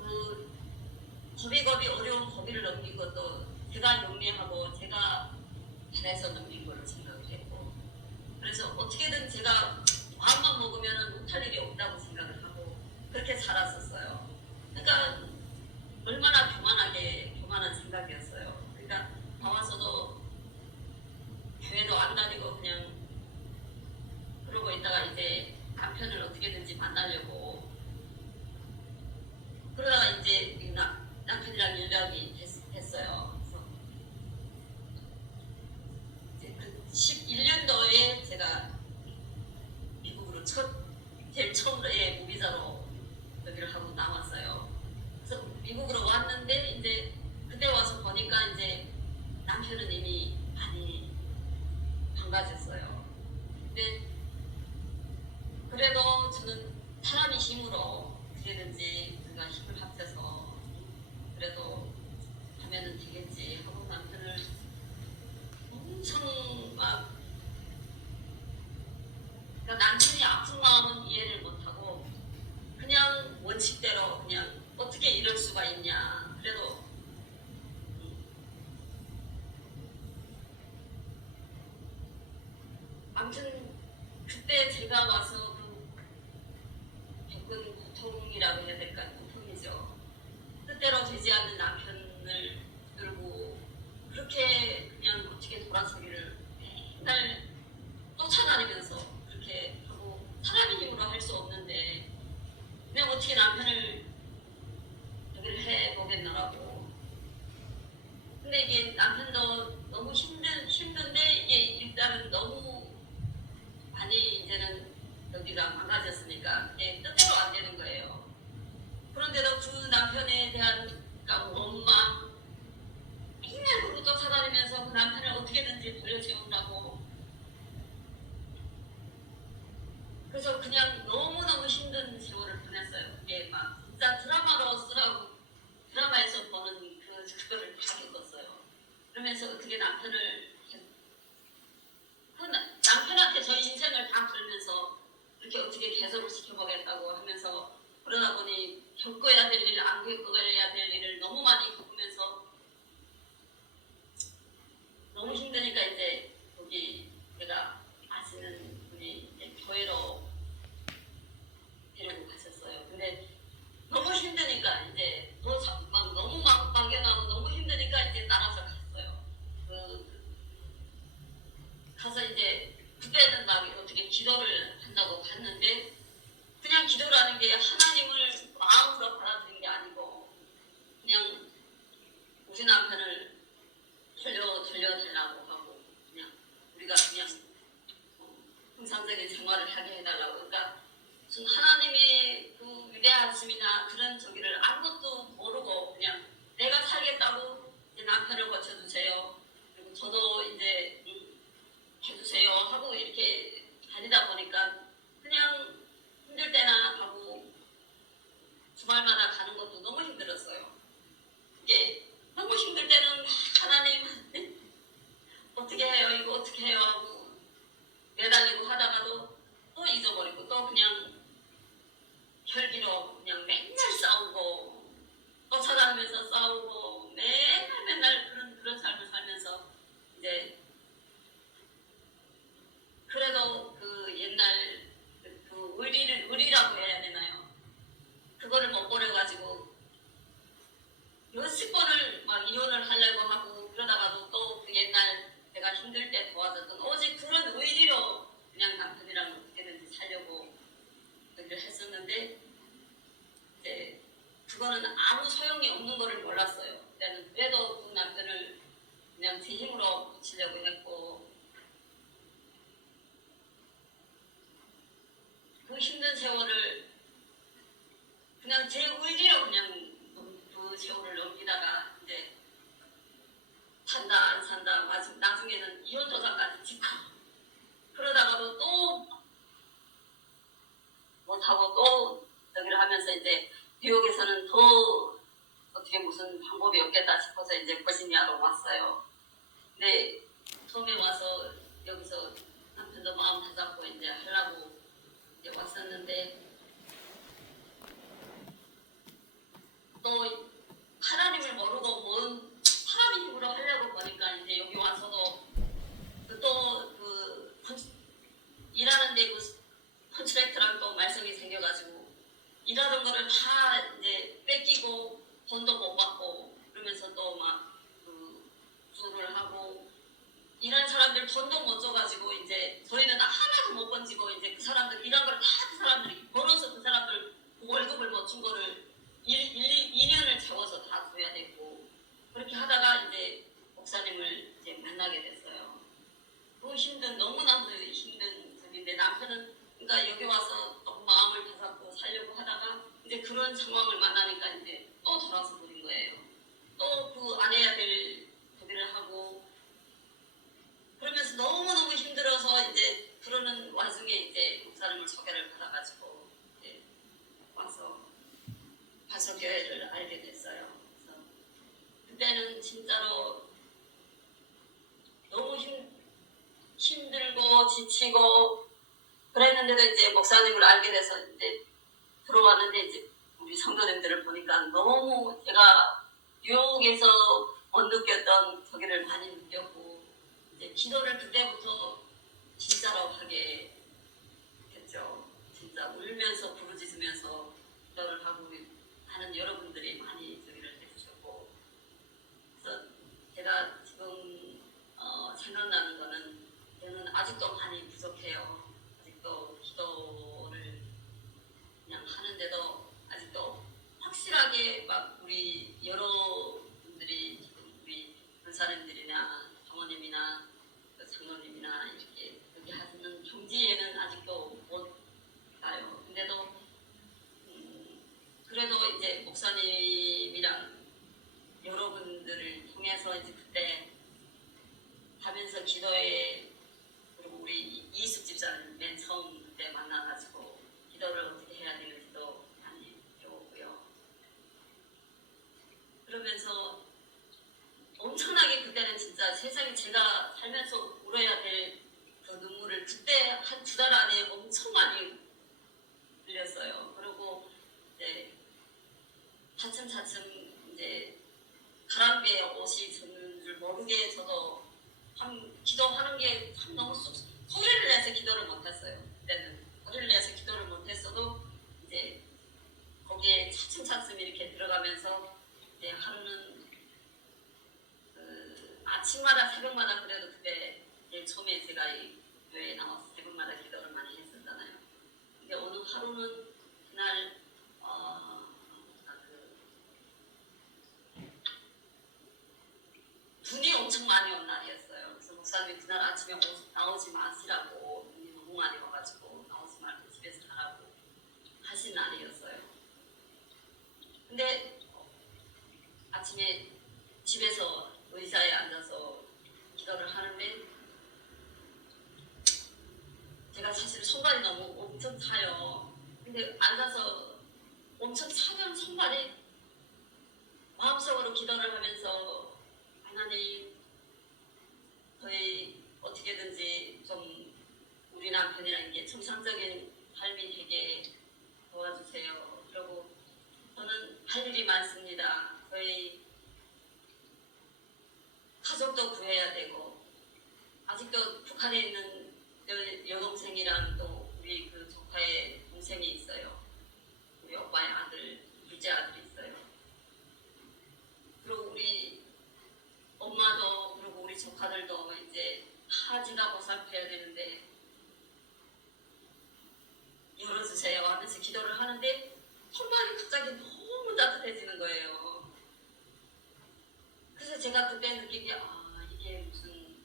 겁이 어려운 고비를 넘긴 것도 제가 용기하고 제가 잘해서 넘긴 걸로 생각을 했고 그래서 어떻게든 제가 마음만 먹으면 못할 일이 없다고 생각을 하고 그렇게 살았었어요. 그러니까 얼마나 교만한 생각이었어요. 그러니까 나와서도 교회도 안 다니고 그냥 그러고 있다가 이제 남편을 어떻게든지 만나려고 그러다가 이제 남편이랑 연락이 됐어요. 그래서 이제 그 11년도에 제가 미국으로 제일 처음으로 무비자로 여기를 하고 나왔어요. 그래서 미국으로 왔는데 이제 그때 와서 보니까 이제 남편은 이미 많이 망가졌어요. 근데 그래도 저는 사람의 힘으로 어떻게든지 우리가 힘을 합쳐서 그래도 하면은 되겠지 하고 남편을 엄청 막 그러니까 남편이 아픈 마음은 이해를 못하고 그냥 원칙대로 그냥 어떻게 이럴 수가 있냐 그래도 아무튼 그때 제가 와서 겪은 고통이라고 해야 될까 고통이죠. 뜻대로 되지 않는 남편을 끌고 그렇게 그냥 어떻게 돌아서기를 맨날 쫓아다니면서 그렇게 하고 사람의 힘으로 할 수 없는데 그냥 어떻게 남편을 여기를 해보겠노라고. 근데 이게 남편도 너무 힘든데 이게 일단은 너무 많이 이제는 여기가 망가졌으니까 그게 뜻대로 안 되는 거예요. 그런데도 그 남편에 대한 그러니까 원망 맨날 그러고 쫓아다니면서 그 남편을 어떻게든지 돌려세운다고 그래서 그냥 너무너무 힘든 세월을 보냈어요. 이게 막 진짜 드라마로 쓰라고 드라마에서 보는 그거를 다 겪었어요. 그러면서 어떻게 남편한테 저희 인생을 다 걸면서 이렇게 어떻게 개선을 시켜보겠다고 하면서 그러다 보니 겪어야 될 일, 안 겪어야 될 일을 너무 많이 겪으면서 너무 힘드니까 이제 거기 제가 아시는 분이 이제 교회로 데리고 가셨어요. 근데 너무 힘드니까 이제 막 너무 막연하고 너무 힘드니까 이제 따라서 갔어요. 가서 이제 그때는 막 어떻게 기도를 한다고 갔는데 그냥 기도라는 게 하나님을 마음으로 받아들인 게 아니고 그냥 우리 남편을 돌려달라고 하고 그냥 우리가 그냥 정상적인 생활을 하게 해달라고 그러니까 무슨 하나님의 그 위대하심이나 그런 저기를 아무것도 모르고 그냥 내가 살겠다고 이제 남편을 거쳐주세요. 그리고 저도 이제 해주세요 하고 이렇게 다니다 보니까 그냥 힘들 때나 가고 주말마다 가는 것도 너무 힘들었어요. 이게 너무 힘들 때는 하나님 어떻게 해요? 이거 어떻게 해요? 하고 매달리고 하다가도 또 잊어버리고 또 그냥 혈기로 그냥 맨날 싸우고 또 찾아가면서 싸우고 맨날 그런 삶을 살면서 이제 그래도 그 옛날 그 의리라고 해야 되나요? 그거를 못 버려가지고 몇십 번을 막 이혼을 하려고 하고 그러다가도 또 그 옛날 제가 힘들 때 도와줬던 오직 그런 의리로 그냥 남편이랑 어떻게든지 살려고 그걸 했었는데 이제 그거는 아무 소용이 없는 거를 몰랐어요. 그때는 그래도 그 남편을 그냥 제 힘으로 고치려고 했고 그 힘든 세월을 그냥 제 의지로 그냥 그 세월을 넘기다가 이제 산다 안 산다 나중에는 이혼 조사까지 짓고 그러다가도 또 못하고 또 저기를 하면서 이제 뉴욕에서는 더 어떻게 무슨 방법이 없겠다 싶어서 이제 버지니아로 왔어요. 근데 처음에 와서 여기서 남편도 마음 다잡고 이제 하려고 이제 왔었는데 또 하나님을 모르고 뭔 사람의 힘으로 하려고 보니까 이제 여기 와서도 또 그 일하는데 그 콘트랙트랑 또 말썽이 생겨가지고 일하던 거를 다 이제 뺏기고 돈도 못 받고 그러면서 또 막 그 수를 하고 일한 사람들 돈도 못 줘가지고 이제 저희는 하나도 못 건지고 이제 그 사람들 일한 걸 다 그 사람들이 벌어서 그 사람들 월급을 못 준 거를 2년을 채워서 다 줘야 되고 그렇게 하다가 이제 목사님을 이제 만나게 됐어요. 그 너무나도 힘든 분인데 남편은 그러니까 여기 와서 또 마음을 다잡고 살려고 하다가 이제 그런 상황을 만나니까 이제 또 돌아서 버린 거예요. 또 그 안 해야 될 소리를 하고 그러면서 너무너무 힘들어서 이제 그러는 와중에 이제 목사님을 소개를 받아가지고 이제 와서 가서교회를 알게 됐어요. 그래서 그때는 진짜로 너무 힘들고 지치고 그랬는데도 이제 목사님을 알게 돼서 이제 들어왔는데 이제 우리 성도님들을 보니까 너무 제가 뉴욕에서 못 느꼈던 거기를 많이 느꼈고 이제 기도를 그때부터 진짜로 하게 됐죠. 진짜 울면서 부르짖으면서 기도를 하고 하는 여러분들이 많이 저기를 해주셨고 그래서 제가 지금 생각나는 거는 저는 아직도 많이 부족해요. 아직도 기도를 그냥 하는데도 아직도 확실하게 막 우리 여러분들이 지금 우리 권사님들이나 장모님이나 장로님이나 이렇게 여기 하시는 경지에는 아직도 못 가요. 근데도 그래도 이제 목사님이랑 여러분들을 통해서 이제 그때 하면서 기도에 그리고 우리 이숙 집사님 맨 처음 그때 만나가지고 기도를 어떻게 해야 되는지도 많이 배웠고요. 그러면서 엄청나게 그때는 진짜 세상에 제가 살면서 울어야 될 그 눈물을 그때 한 2달 안에 엄청 많이 흘렸어요. 그리고 이제 차츰차츰 이제 가랑비에 옷이 젖는 줄 모르게 저도 기도하는 게 참 너무 소리를 내서 기도를 못했어요. 그때는 소리를 내서 기도를 못했어도 이제 거기에 차츰차츰 이렇게 들어가면서 이제 하루는 그 아침마다 새벽마다 그래도 그때 제일 처음에 제가 이 교회에 나와서 새벽마다 기도를 많이 했었잖아요. 근데 어느 하루는 그날 눈이 엄청 많이 온 날이었어요. 그래서 목사님이 그날 아침에 나오지 마시라고 눈이 너무 많이 와가지고 나오지 말고 집에서 자라고 엄청 차요. 근데 앉아서 엄청 차면 손발이 마음속으로 기도를 하면서 하나님 저희 어떻게든지 좀 우리 남편이랑 이게 정상적인 삶이 되게 도와주세요. 그리고 저는 할 일이 많습니다. 저희 가족도 구해야 되고 아직도 북한에 있는 여동생이랑 또 우리 그 조카의 동생이 있어요. 우리 오빠의 아들, 둘째 아들이 있어요. 그리고 우리 엄마도 그리고 우리 조카들도 이제 다 제가 보살펴야 되는데 열어주세요 하면서 기도를 하는데 손발이 갑자기 너무 따뜻해지는 거예요. 그래서 제가 그때 느낀 게 이게 무슨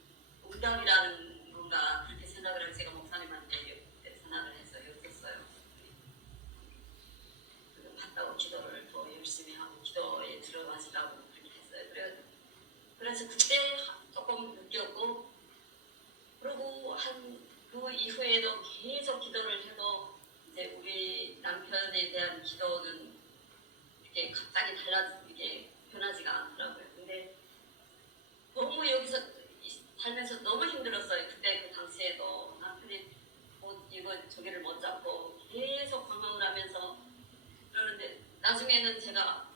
응답이라는 건가 그렇게 생각을 해서 제가 목사님한테 전화를 해서 여쭸어요. 봤다고 기도를 더 열심히 하고 기도에 들어가시라고 그렇게 했어요. 그래서 그때 조금 느꼈고 그리고 그 이후에도 계속 기도를 해도 이제 우리 남편에 대한 기도는 이게 갑자기 이게 변하지가 않더라고요. 근데 너무 여기서 살면서 너무 힘들었어요. 그때 그 당시에도 남편이 이거 저기를 못 잡고 계속 방황을 하면서 그러는데 나중에는 제가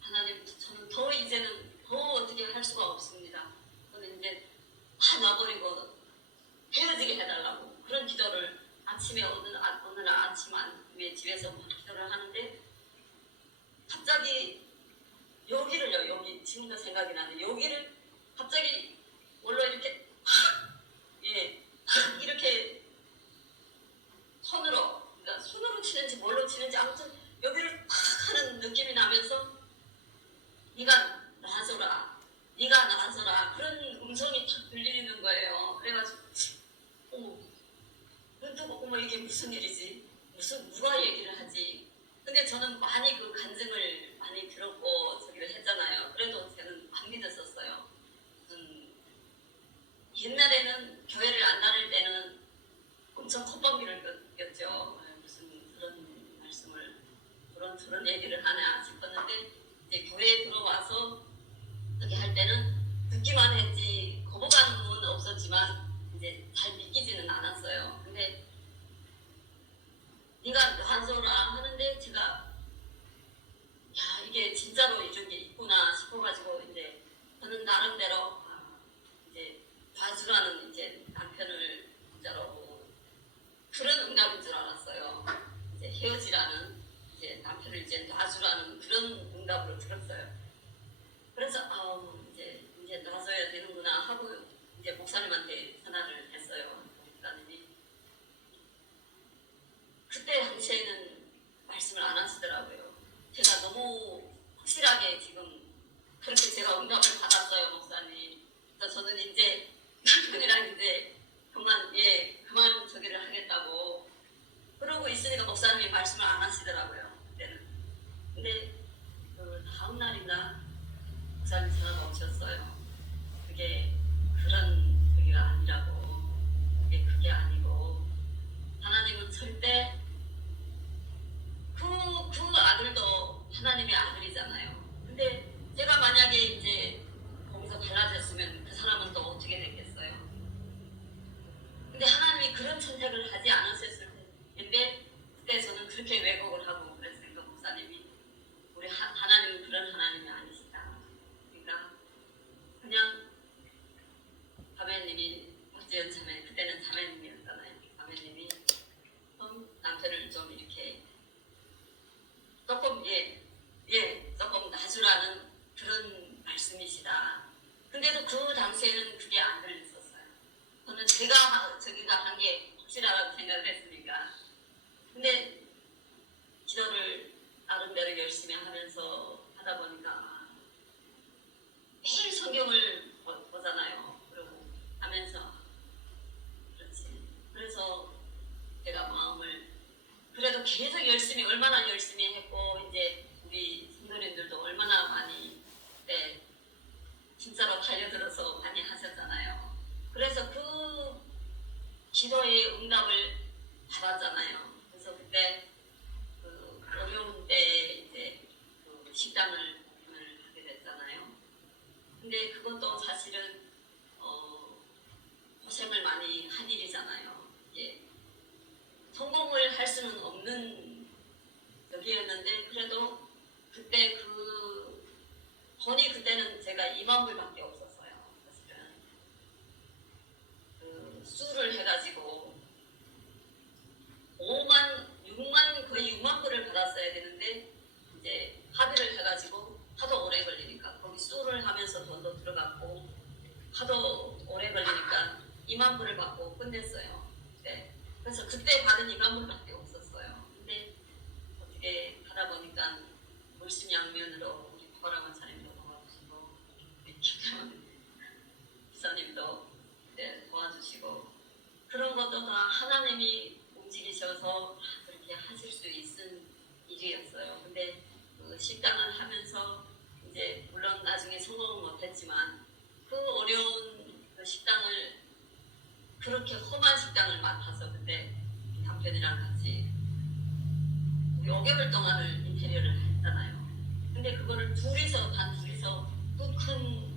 하나님 저는 더 이제는 더 어떻게 할 수가 없습니다. 저는 이제 다 놔버리고 헤어지게 해달라고 그런 기도를 아침에 어느 날 아침에 집에서 기도를 하는데 갑자기 여기 지금도 생각이 나는데 여기를 갑자기 원래 이렇게 확 이렇게 그러니까 손으로 치는지 뭘로 치는지 아무튼 여기를 팍 하는 느낌이 나면서 네가 나서라 그런 음성이 탁 들리는 거예요. 그래가지고 어머 이게 무슨 일이지? 누가 얘기를 하지? 근데 저는 많이 그 간증을 많이 들었고 저기를 했잖아요. 그래도 저는 안 믿었었어요. 옛날에는 교회를 안 다닐 때는 엄청 콧방귀를 꼈죠. 무슨 그런 말씀을 그런 얘기를 하나 싶었는데 이제 교회에 들어와서 그렇게 할 때는 듣기만 했지 거부감은 없었지만 이제 잘 믿기지는 않았어요. 근데 네가 놔서라 하는데 제가 이게 진짜로 이런 게 있구나 싶어가지고 이제 저는 나름대로 이제 봐주라는 이제 남편을 진짜로 그런 응답인 줄 알았어요. 이제 헤어지라는 이제 남편을 이제 놔주라는 그런 응답으로 들었어요. 그래서 이제 놔줘야 되는구나 하고 이제 목사님한테 전화를 했어요. 목사님이 그때 당시에는 말씀을 안 하시더라고요. 제가 너무 확실하게 지금 그렇게 제가 응답을 받았어요, 목사님. 그래서 저는 이제 남편이랑 이제 그만 저기를 하겠다고 그러고 있으니까 목사님이 말씀을 안 하시더라고요. 그때는. 근데 그 다음 날인가 목사님 전화가 오셨어요. 그게 그런 그게 아니라고. 그게 아니고 하나님은 절대 그 아들도 하나님의 아들이잖아요. 근데 제가 만약에 이제 거기서 달라졌으면 그 사람은 또 어떻게 됐겠어요? 근데 하나님이 그런 선택을 하지 않으셨을 텐데 그때 저는 그렇게 왜곡을 하고 그랬으니까 목사님이 우리 하나님은 그런 하나님이 아니시다. 그러니까 그냥 자매님이 박지연 자매 그때는 자매님이었잖아요. 자매님이 남편을 좀 이렇게 조금 조금 놔주라는 그런 말씀이시다. 근데도 그 당시에는 그게 안 들렸었어요. 저는 저기가 한 게 확실하다고 생각을 했으니까. 근데 기도를 나름대로 열심히 하면서 하다 보니까 매일 성경을 보잖아요. 그리고 하면서 그렇지. 그래서 제가 마음을 그래도 계속 얼마나 열심히 했고 이제 우리 성도님들도 얼마나 많이 진짜로 달려들어서 많이 하셨잖아요. 그래서 그 기도의 응답을 받아 있는 여기였는데 그래도 그때 그 돈이 그때는 제가 2만 불밖에 없었어요. 사실은 그 수를 해가지고 6만 거의 6만 불을 받았어야 되는데 이제 합의를 해가지고 하도 오래 걸리니까 거기 수를 하면서 돈도 들어갔고 하도 오래 걸리니까 2만 불을 받고 끝냈어요. 네. 그래서 그때 받은 2만 불밖에 없었어요. 근데 어떻게 하다 보니까 물심양면으로 우리 박아라 원사님도 도와주시고 우리 김태원 기사님도 네, 도와주시고 그런 것도 다 하나님이 움직이셔서 그렇게 하실 수 있은 일이었어요. 근데 그 식당을 하면서 이제 물론 나중에 성공은 못했지만 그 어려운 그 식당을 그렇게 험한 식당을 맡아서 그때 남편이랑 같이 5개월 동안을 인테리어를 했잖아요. 근데 그거를 단 둘이서 그 큰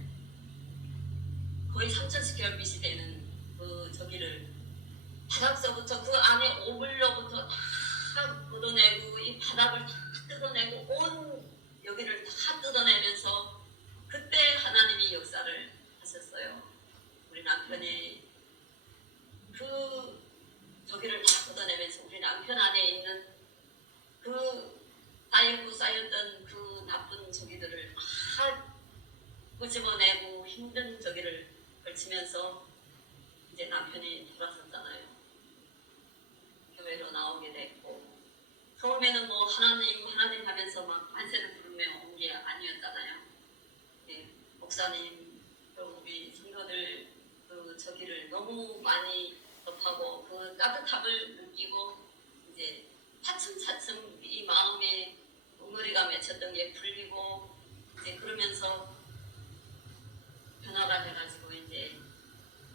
거의 3,000스퀘어핏이 되는 그 저기를 바닥서부터 그 안에 오물로부터 다 걷어내고 이 바닥을 다 뜯어내고 온 여기를 다 뜯어내면서 그때 하나님이 역사를 하셨어요. 우리 남편이 그 저기를 다 걷어내면서 우리 남편 안에 있는 그 쌓였고 쌓였던 그 나쁜 저기들을 다 끄집어내고 힘든 저기를 걸치면서 이제 남편이 돌아섰잖아요. 교회로 나오게 됐고 처음에는 뭐 하나님 하면서 막 만세를 부르며 온 게 아니었잖아요. 예, 목사님 또 우리 성도들 그 저기를 너무 많이 접하고 그 따뜻함을 느끼고 이제 차츰차츰 이 마음에 웅어리가 맺혔던 게 풀리고 이제 그러면서 변화가 돼가지고 이제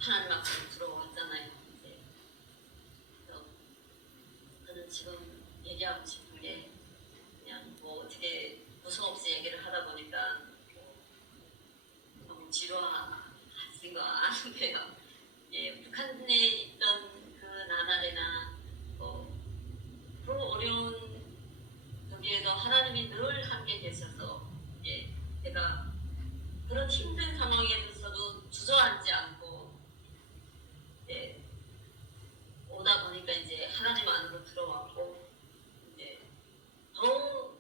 하나님 앞으로 들어왔잖아요. 이제 그래서 저는 지금 얘기하고 싶은 게 그냥 뭐 어떻게 무서 없이 얘기를 하다 보니까 뭐 너무 지루하신 거 아는데요. 예, 북한에 있던 그 나날이나 그 어려운 저기에도 하나님이 늘 함께 계셔서 예, 제가 그런 힘든 상황에서도 주저앉지 않고 예, 오다 보니까 이제 하나님 안으로 들어왔고 이제 더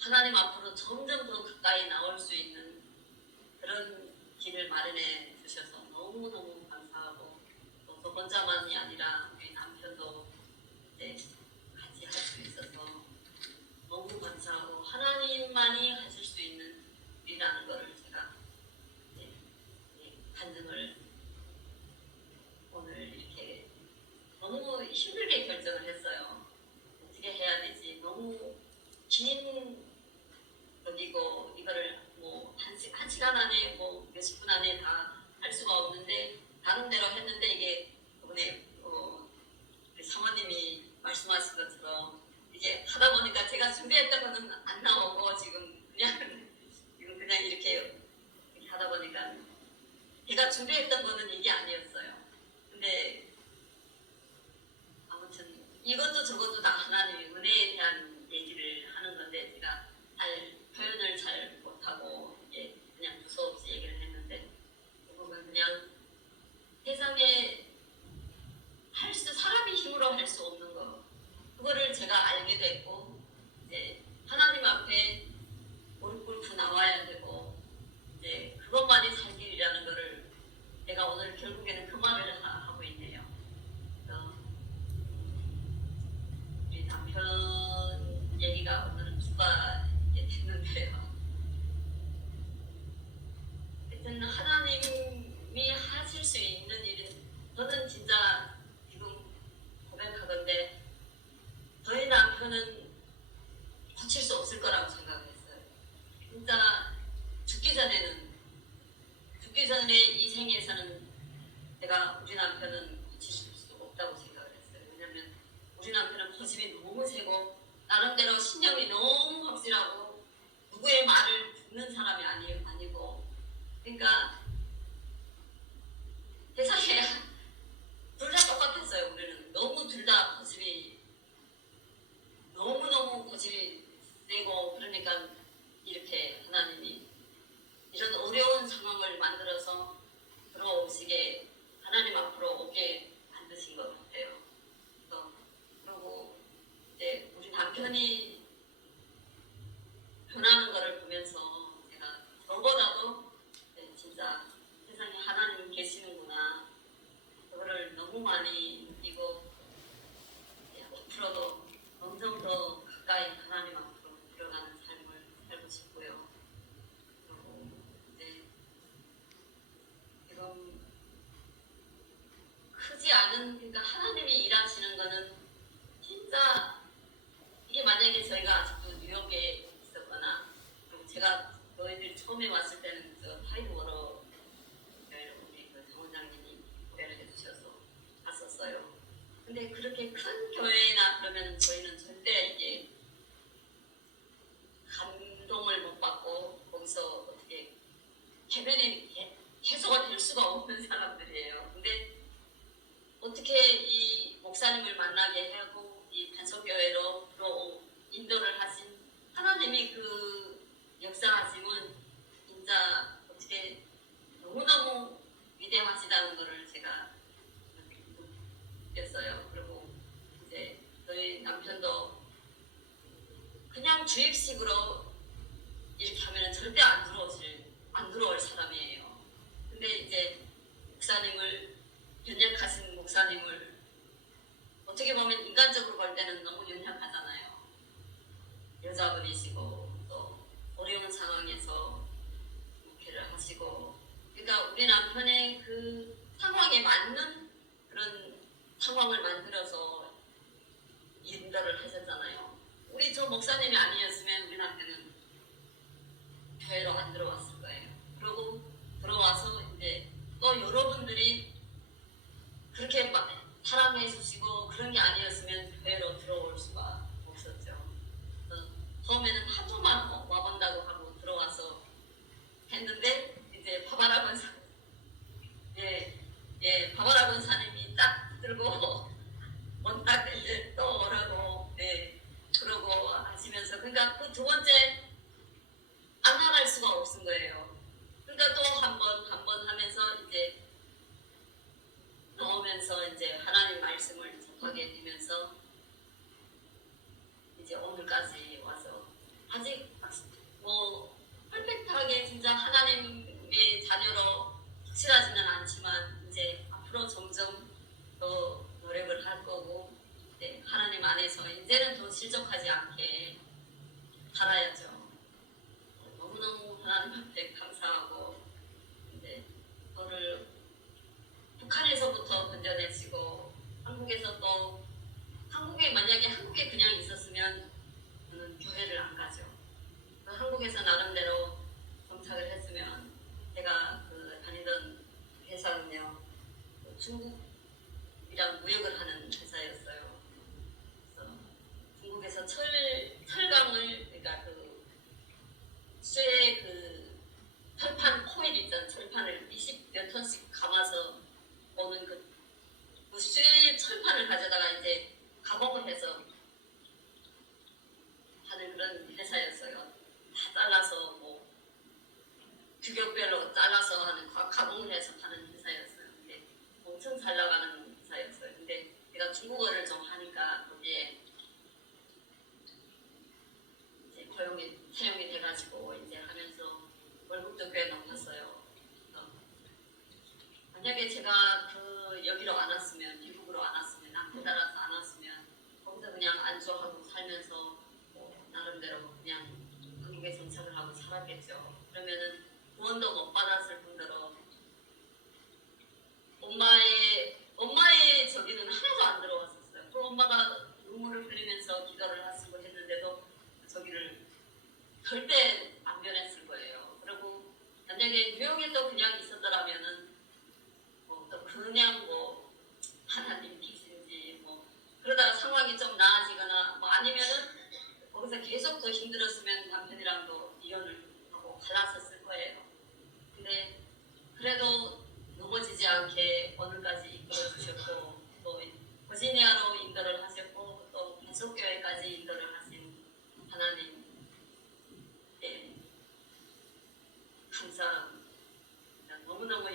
하나님 앞으로 점점 더 가까이 나올 수 있는 그런 길을 마련해 주셔서 너무너무 감사하고 또 저 혼자만이 아니라 우리 남편도 이제 같이 할 수 있어서 너무 감사하고 하나님만이 하실 수 있는 일이라는 것을 제가 이제 간증을 오늘 이렇게 너무 힘들게 결정을 했어요. 어떻게 해야 되지? 너무 긴 거기고 이거를 뭐 한 시간 안에 뭐 몇십 분 안에 다 할 수가 없는데 다른 데로 했는데 이게 이번에 우리 사모님이 말씀하신 것처럼 이게 하다 보니까 제가 준비했던 거는 안 나오고 지금 그냥 이렇게 하다 보니까 제가 준비했던 거는 이게 아니었어요. 근데 아무튼 이것도 저것도 다 하나님의 은혜에 대한 얘기를 하는 건데 제가 표현을 잘 못하고 그냥 무서워없이 얘기를 했는데 결국은 그냥 세상에 사람이 힘으로 할 수 없는 거 그거를 제가 알게 됐고 이제 하나님 앞에 무릎 꿇고 나와야 되고 이제 그것만이 살 길이라는 거를 내가 오늘 결국에는 그 말을 하고 있네요. 그래서 우리 남편 얘기가 오늘은 주가 됐는데요. 하여튼 하나님이 하실 수 있는 일은 저는 진짜 지금 고백하건데 저희 남편은 고칠 수 없을 거라고 생각을 했어요. 진짜 죽기 전에 이 생에서는 내가 우리 남편은 고칠 수 없다고 생각을 했어요. 왜냐면 우리 남편은 고집이 너무 세고 나름대로 신념이 너무 확실하고 누구의 말을 듣는 사람이 아니고 그러니까 세상에 둘 다 똑같았어요. 우리는 너무 둘 다 고집이 않은, 그러니까 하나님이 일하시는 거는 진짜, 이게 만약에 저희가 아직도 뉴욕에 있었거나, 그리고 제가 너희들이 처음에 왔을 때는 저 타이워러 교회를 우리 그 장원장님이 교회를 해주셔서 갔었어요. 근데 그렇게 큰 교회나 그러면 저희는 절대 이게 감동을 못 받고 거기서 어떻게 해소가 될 수가 없는 사람들이에요. 근데 어떻게 이 목사님을 만나게 하고 이 반석교회로 인도를 하신 하나님이 그 역사하심은 진짜 어떻게 너무너무 위대하시다는 것을 제가 느꼈어요. 그리고 이제 저희 남편도 그냥 주입식으로 이렇게 하면 절대 안 들어올 사람이에요. 근데 이제 목사님을, 연약하신 목사님을 어떻게 보면 인간적으로 볼 때는 너무 연약하잖아요. 여자분이시고 또 어려운 상황에서 목회를 하시고, 그러니까 우리 남편의 그 상황에 맞는 그런 상황을 만들어서 인도를 하셨잖아요. 우리 저 목사님이 아니었으면 우리 남편은 교회로 안 들어왔을 거예요. 그리고 들어와서 이제 또 여러분들이 그렇게 막 사랑해 주시고 그런 게 아니었으면 교회로 들어올 수가 없었죠. 처음에는 하도만 와본다고 하고 들어와서 했는데 이제 바바라 권사, 바바라 권사님이 딱 들고 원탁 이제 또 오라고, 그러고 하시면서, 그러니까 그 두 번째 안 나갈 수가 없은 거예요. 그러니까 또 한 번 하면서 이제 나오면서 이제 하나님 말씀을 접하게 되면서 이제 오늘까지 와서 아직 뭐 퍼펙트하게 진짜 하나님의 자녀로 확실하지는 않지만 이제 앞으로 점점 더 노력을 할 거고, 하나님 안에서 이제는 더 실족하지 않게 살아야죠. 너무너무 하나님 앞에 감사하고, 이제 저를 북한에서부터 건져내시고 한국에서 또, 만약에 한국에 그냥 있었으면 저는 교회를 안 가죠. 한국에서 나름대로 정착을 했으면, 제가 그 다니던 회사는요, 중국이랑 무역을 하는 회사였어요. 그래서 중국에서 철강을, 그러니까 그 쇠 그 철판 코일 있잖아요. 철판을 20몇 톤씩 감아서 오는 그 쇠 철판을 가져다가 이제 가공을 해서 하는 그런 회사였어요. 다 잘라서 뭐 규격별로 잘라서 하는, 가공을 해서 파는 회사였어요. 근데 엄청 잘 나가는 회사였어요. 근데 제가 중국어를 좀 하니까 거기에 이제 채용이 돼가지고 이제 하면서 월급도 꽤 높았어요. 만약에 제가 여기로 안 왔으면, 미국으로 안 왔으면, 남편 따라서 안 왔으면 거기서 그냥 안주하고 살면서 뭐 나름대로 그냥 한국에 정착을 하고 살았겠죠. 그러면은 구원도 못 받았을 뿐더러 엄마의 저기는 하나도 안 들어왔었어요. 그 엄마가 눈물을 흘리면서 기도를 하시고 했는데도 저기를 절대 안 변했을 거예요. 그리고 만약에 뉴욕에도 그냥 있었더라면은 또 그냥 뭐 하나님 계신지 뭐 그러다가 상황이 좀 나아지거나 뭐 아니면은 거기서 계속 더 힘들었으면 남편이랑도 이혼을 하고 갈랐었을 거예요. 근데 그래도 넘어지지 않게 오늘까지 이끌어 주셨고, 또 버지니아로 인도를 하셨고, 또 반석교회까지 인도를 하신 하나님, 감사합니다. 너무너무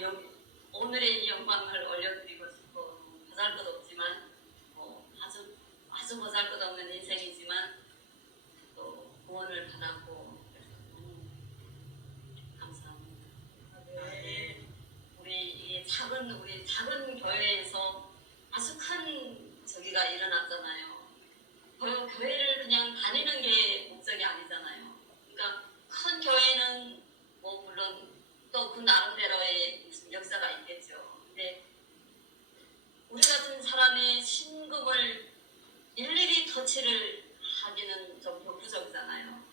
오늘의 이 영광을 올려드리고 싶고, 보잘것없지만 아주 보잘것없는 인생이지만 또 구원을 받았고, 그래서 너무 감사합니다. 네. 우리 작은 교회에서 아주 큰 저기가 일어났잖아요. 교회를 그냥 다니는 게 목적이 아니잖아요. 그러니까 큰 교회는 뭐 물론 또 그 나름대로의 무슨 역사가 있겠죠. 근데 우리가 사람이 신금을 일일이 터치를 하기는 좀 격부적이잖아요.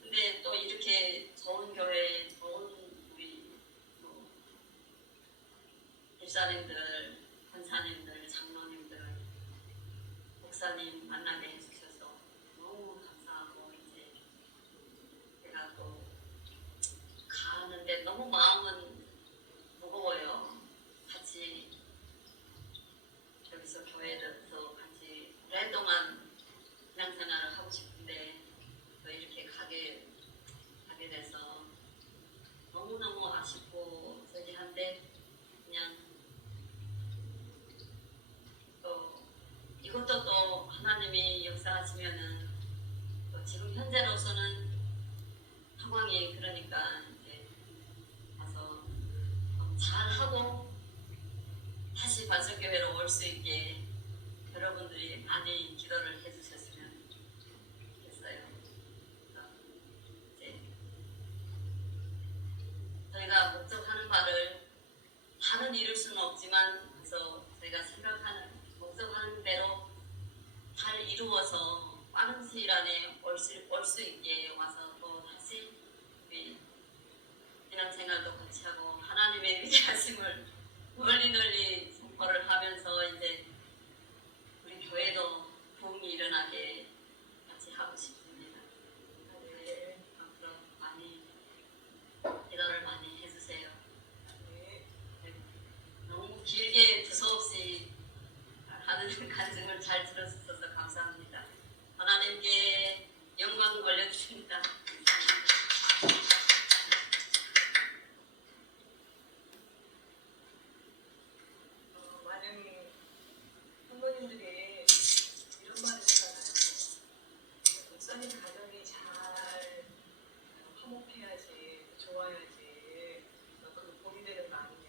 근데 또 이렇게 좋은 교회, 좋은 우리 집사님들, 권사님들, 장로님들, 목사님 만나게 해주셔서 너무 감사하고, 이제 제가 또 가는데 너무 마음은 무거워요. 같이 여기서 교회에서 같이 오랫동안 신앙생활을 하고 싶은데 또 이렇게 가게 돼서 너무너무 아쉽고 저기 한데, 그냥 또 이것도 또 하나님이 역사하시면은 또 지금 현재로서는 상황이 그러니까 이제 가서 잘하고 다시 반석교회로 올 수 있게 여러분들이 많이 기도를 해주셨으면 좋겠어요. 이제 저희가 목적하는 바를 다는 이룰 수는 없지만, 그래서 저희가 생각하는 목적하는 대로 잘 이루어서 빠른 시일 안에 올 수 있게 와서 또 다시 우리 신앙생활도 같이 하고 하나님의 위대하심을 널리 선포를 하면서 이제 우리 교회도 부흥이 일어나게 같이 하고 싶습니다. 네, 앞으로 많이 기도를 많이 해주세요. 네, 너무 길게 두서없이 하는 간증을 잘 들어주셔서 감사합니다. 하나님께 영광 돌려주십니다. 많은 성도님들이 이런 말을 하잖아요. 목사님 가정이 잘 화목해야지, 좋아야지 그 복이 되는 거 아니냐.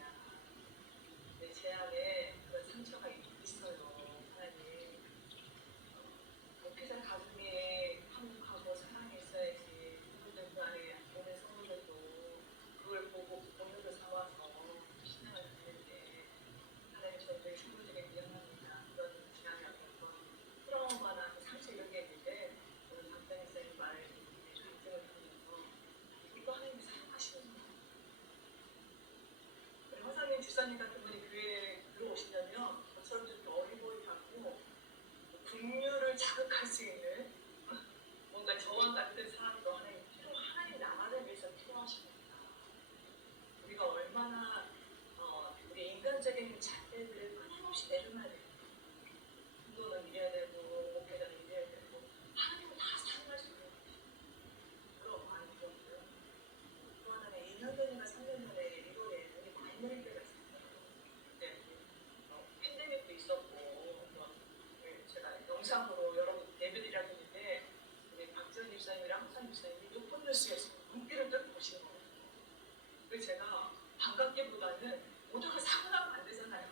근데 제 안에 그런 상처가 있어요. 하나님, 목회자 가정이 화목하고 사랑이 있어야지. 그분들 그 안에 오는 성도들도 그걸 보고 본능을 삼아서 신앙을 갖는데, 하나님 저희들 친구들에게 미안합니다. 그런 지난해 어떤 트라우마나 상처 이런 게 있는데, 오늘 박사님 선생님 말을 간증을 들으면서 이거 하나님이 사용하시는 거예요. 우리 허상님 주사님 같은 분이 교회에 들어오시려면 저처럼 좀 어리버리하고 긍휼을 자극할 수 있는 뭔가 저와 같은 사람도 하나님 나라를 위해서 필요하십니다. 우리가 얼마나 우리 인간적인 잣대들을 끊임없이 내려놔야 돼요. 공동은 이래야 되고, 목회자는 이래야 되고, 하나님은 다 사용할 수 있는 것이죠. 그럼 많이 들었고요. 또 하나는 2년 전인가 3년 전에 1월에 우리 마이너리 때가 있었어요. 그때 팬데믹도 있었고, 제가 영상으로 여러분 예배드리라고 했는데, 우리 박지원 집사님이랑 허상 집사님이 요폰뉴스에서 눈길을 딱 보시는 거예요. 그래서 제가 반갑기보다는 모두가 사고 나면 안 되잖아요.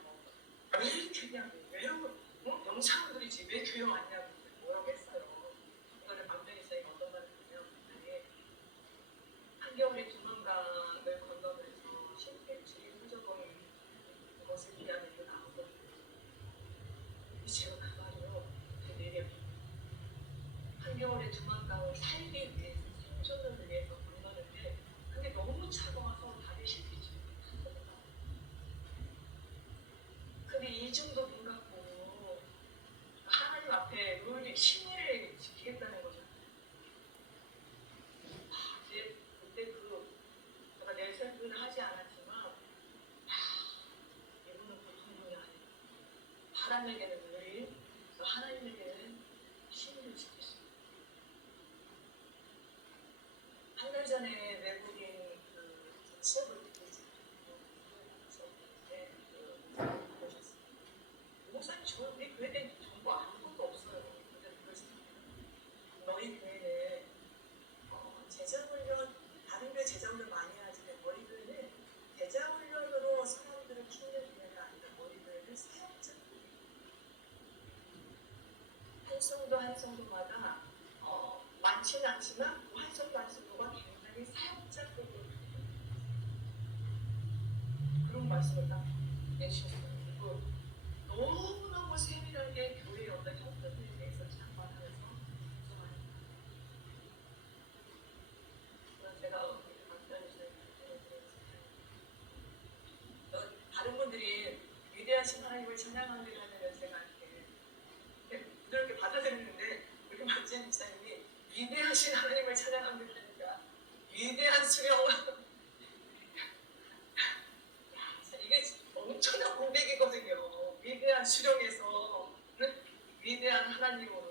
왜 이렇게 했냐고, 왜 영상들이지 왜 교회 왔냐고 뭐라고 했어요. 그거를 박정희 선생님이 어떤 말을 하냐면, 아니 한겨울에 두만강을 건너면서 신택지 후저공 그것을 위하는 게 나오거든요. 제가 그 말이요, 그 내려 한겨울에 두만강을 살기 위해서 생존을 위해서 건너는데, 근데 너무 차가워서 다리 실피지 못하더라고요. 근데 이중도 문 같고 하나님 앞에 늘 신의를 지키겠다는 거잖아요. 그때 제가 내세는 하지 않았지만, 이분은 보통 분이 아니에요. 사람에게는 늘, 하나님에게는 신의를 지킬 수 있어요. 한 달 전에 외국인 시험을 듣고 목사님 우리 교회에 대한 정보 아무것도 없어요. 근데 너희 교회는 제자훈련, 다른 교회 제자훈련 많이 하지만 너희 교회는 제자훈련으로 사람들을 키우는 교회가 아니라 너희 교회는 사역자 한 성도 한 성도마다 많지는 않지만 한 성도 한 성도가 굉장히 사역자급으로 그런 말씀을 딱 내주셨어요. 너무너무 확실하게 교회의 어떤 형편에 대해서 장관하면서 구성하는 그런 제가 강단에서 다른 분들이 위대하신 하나님을 찬양하기를 하면 제가 이렇게 부드럽게 받아들였는데 우리 만지현 목사님이 위대하신 하나님을 찬양하기를 하니까 위대한 수령 이게 엄청난 공백이거든요. 위대한 수령에서 위대한 하나님으로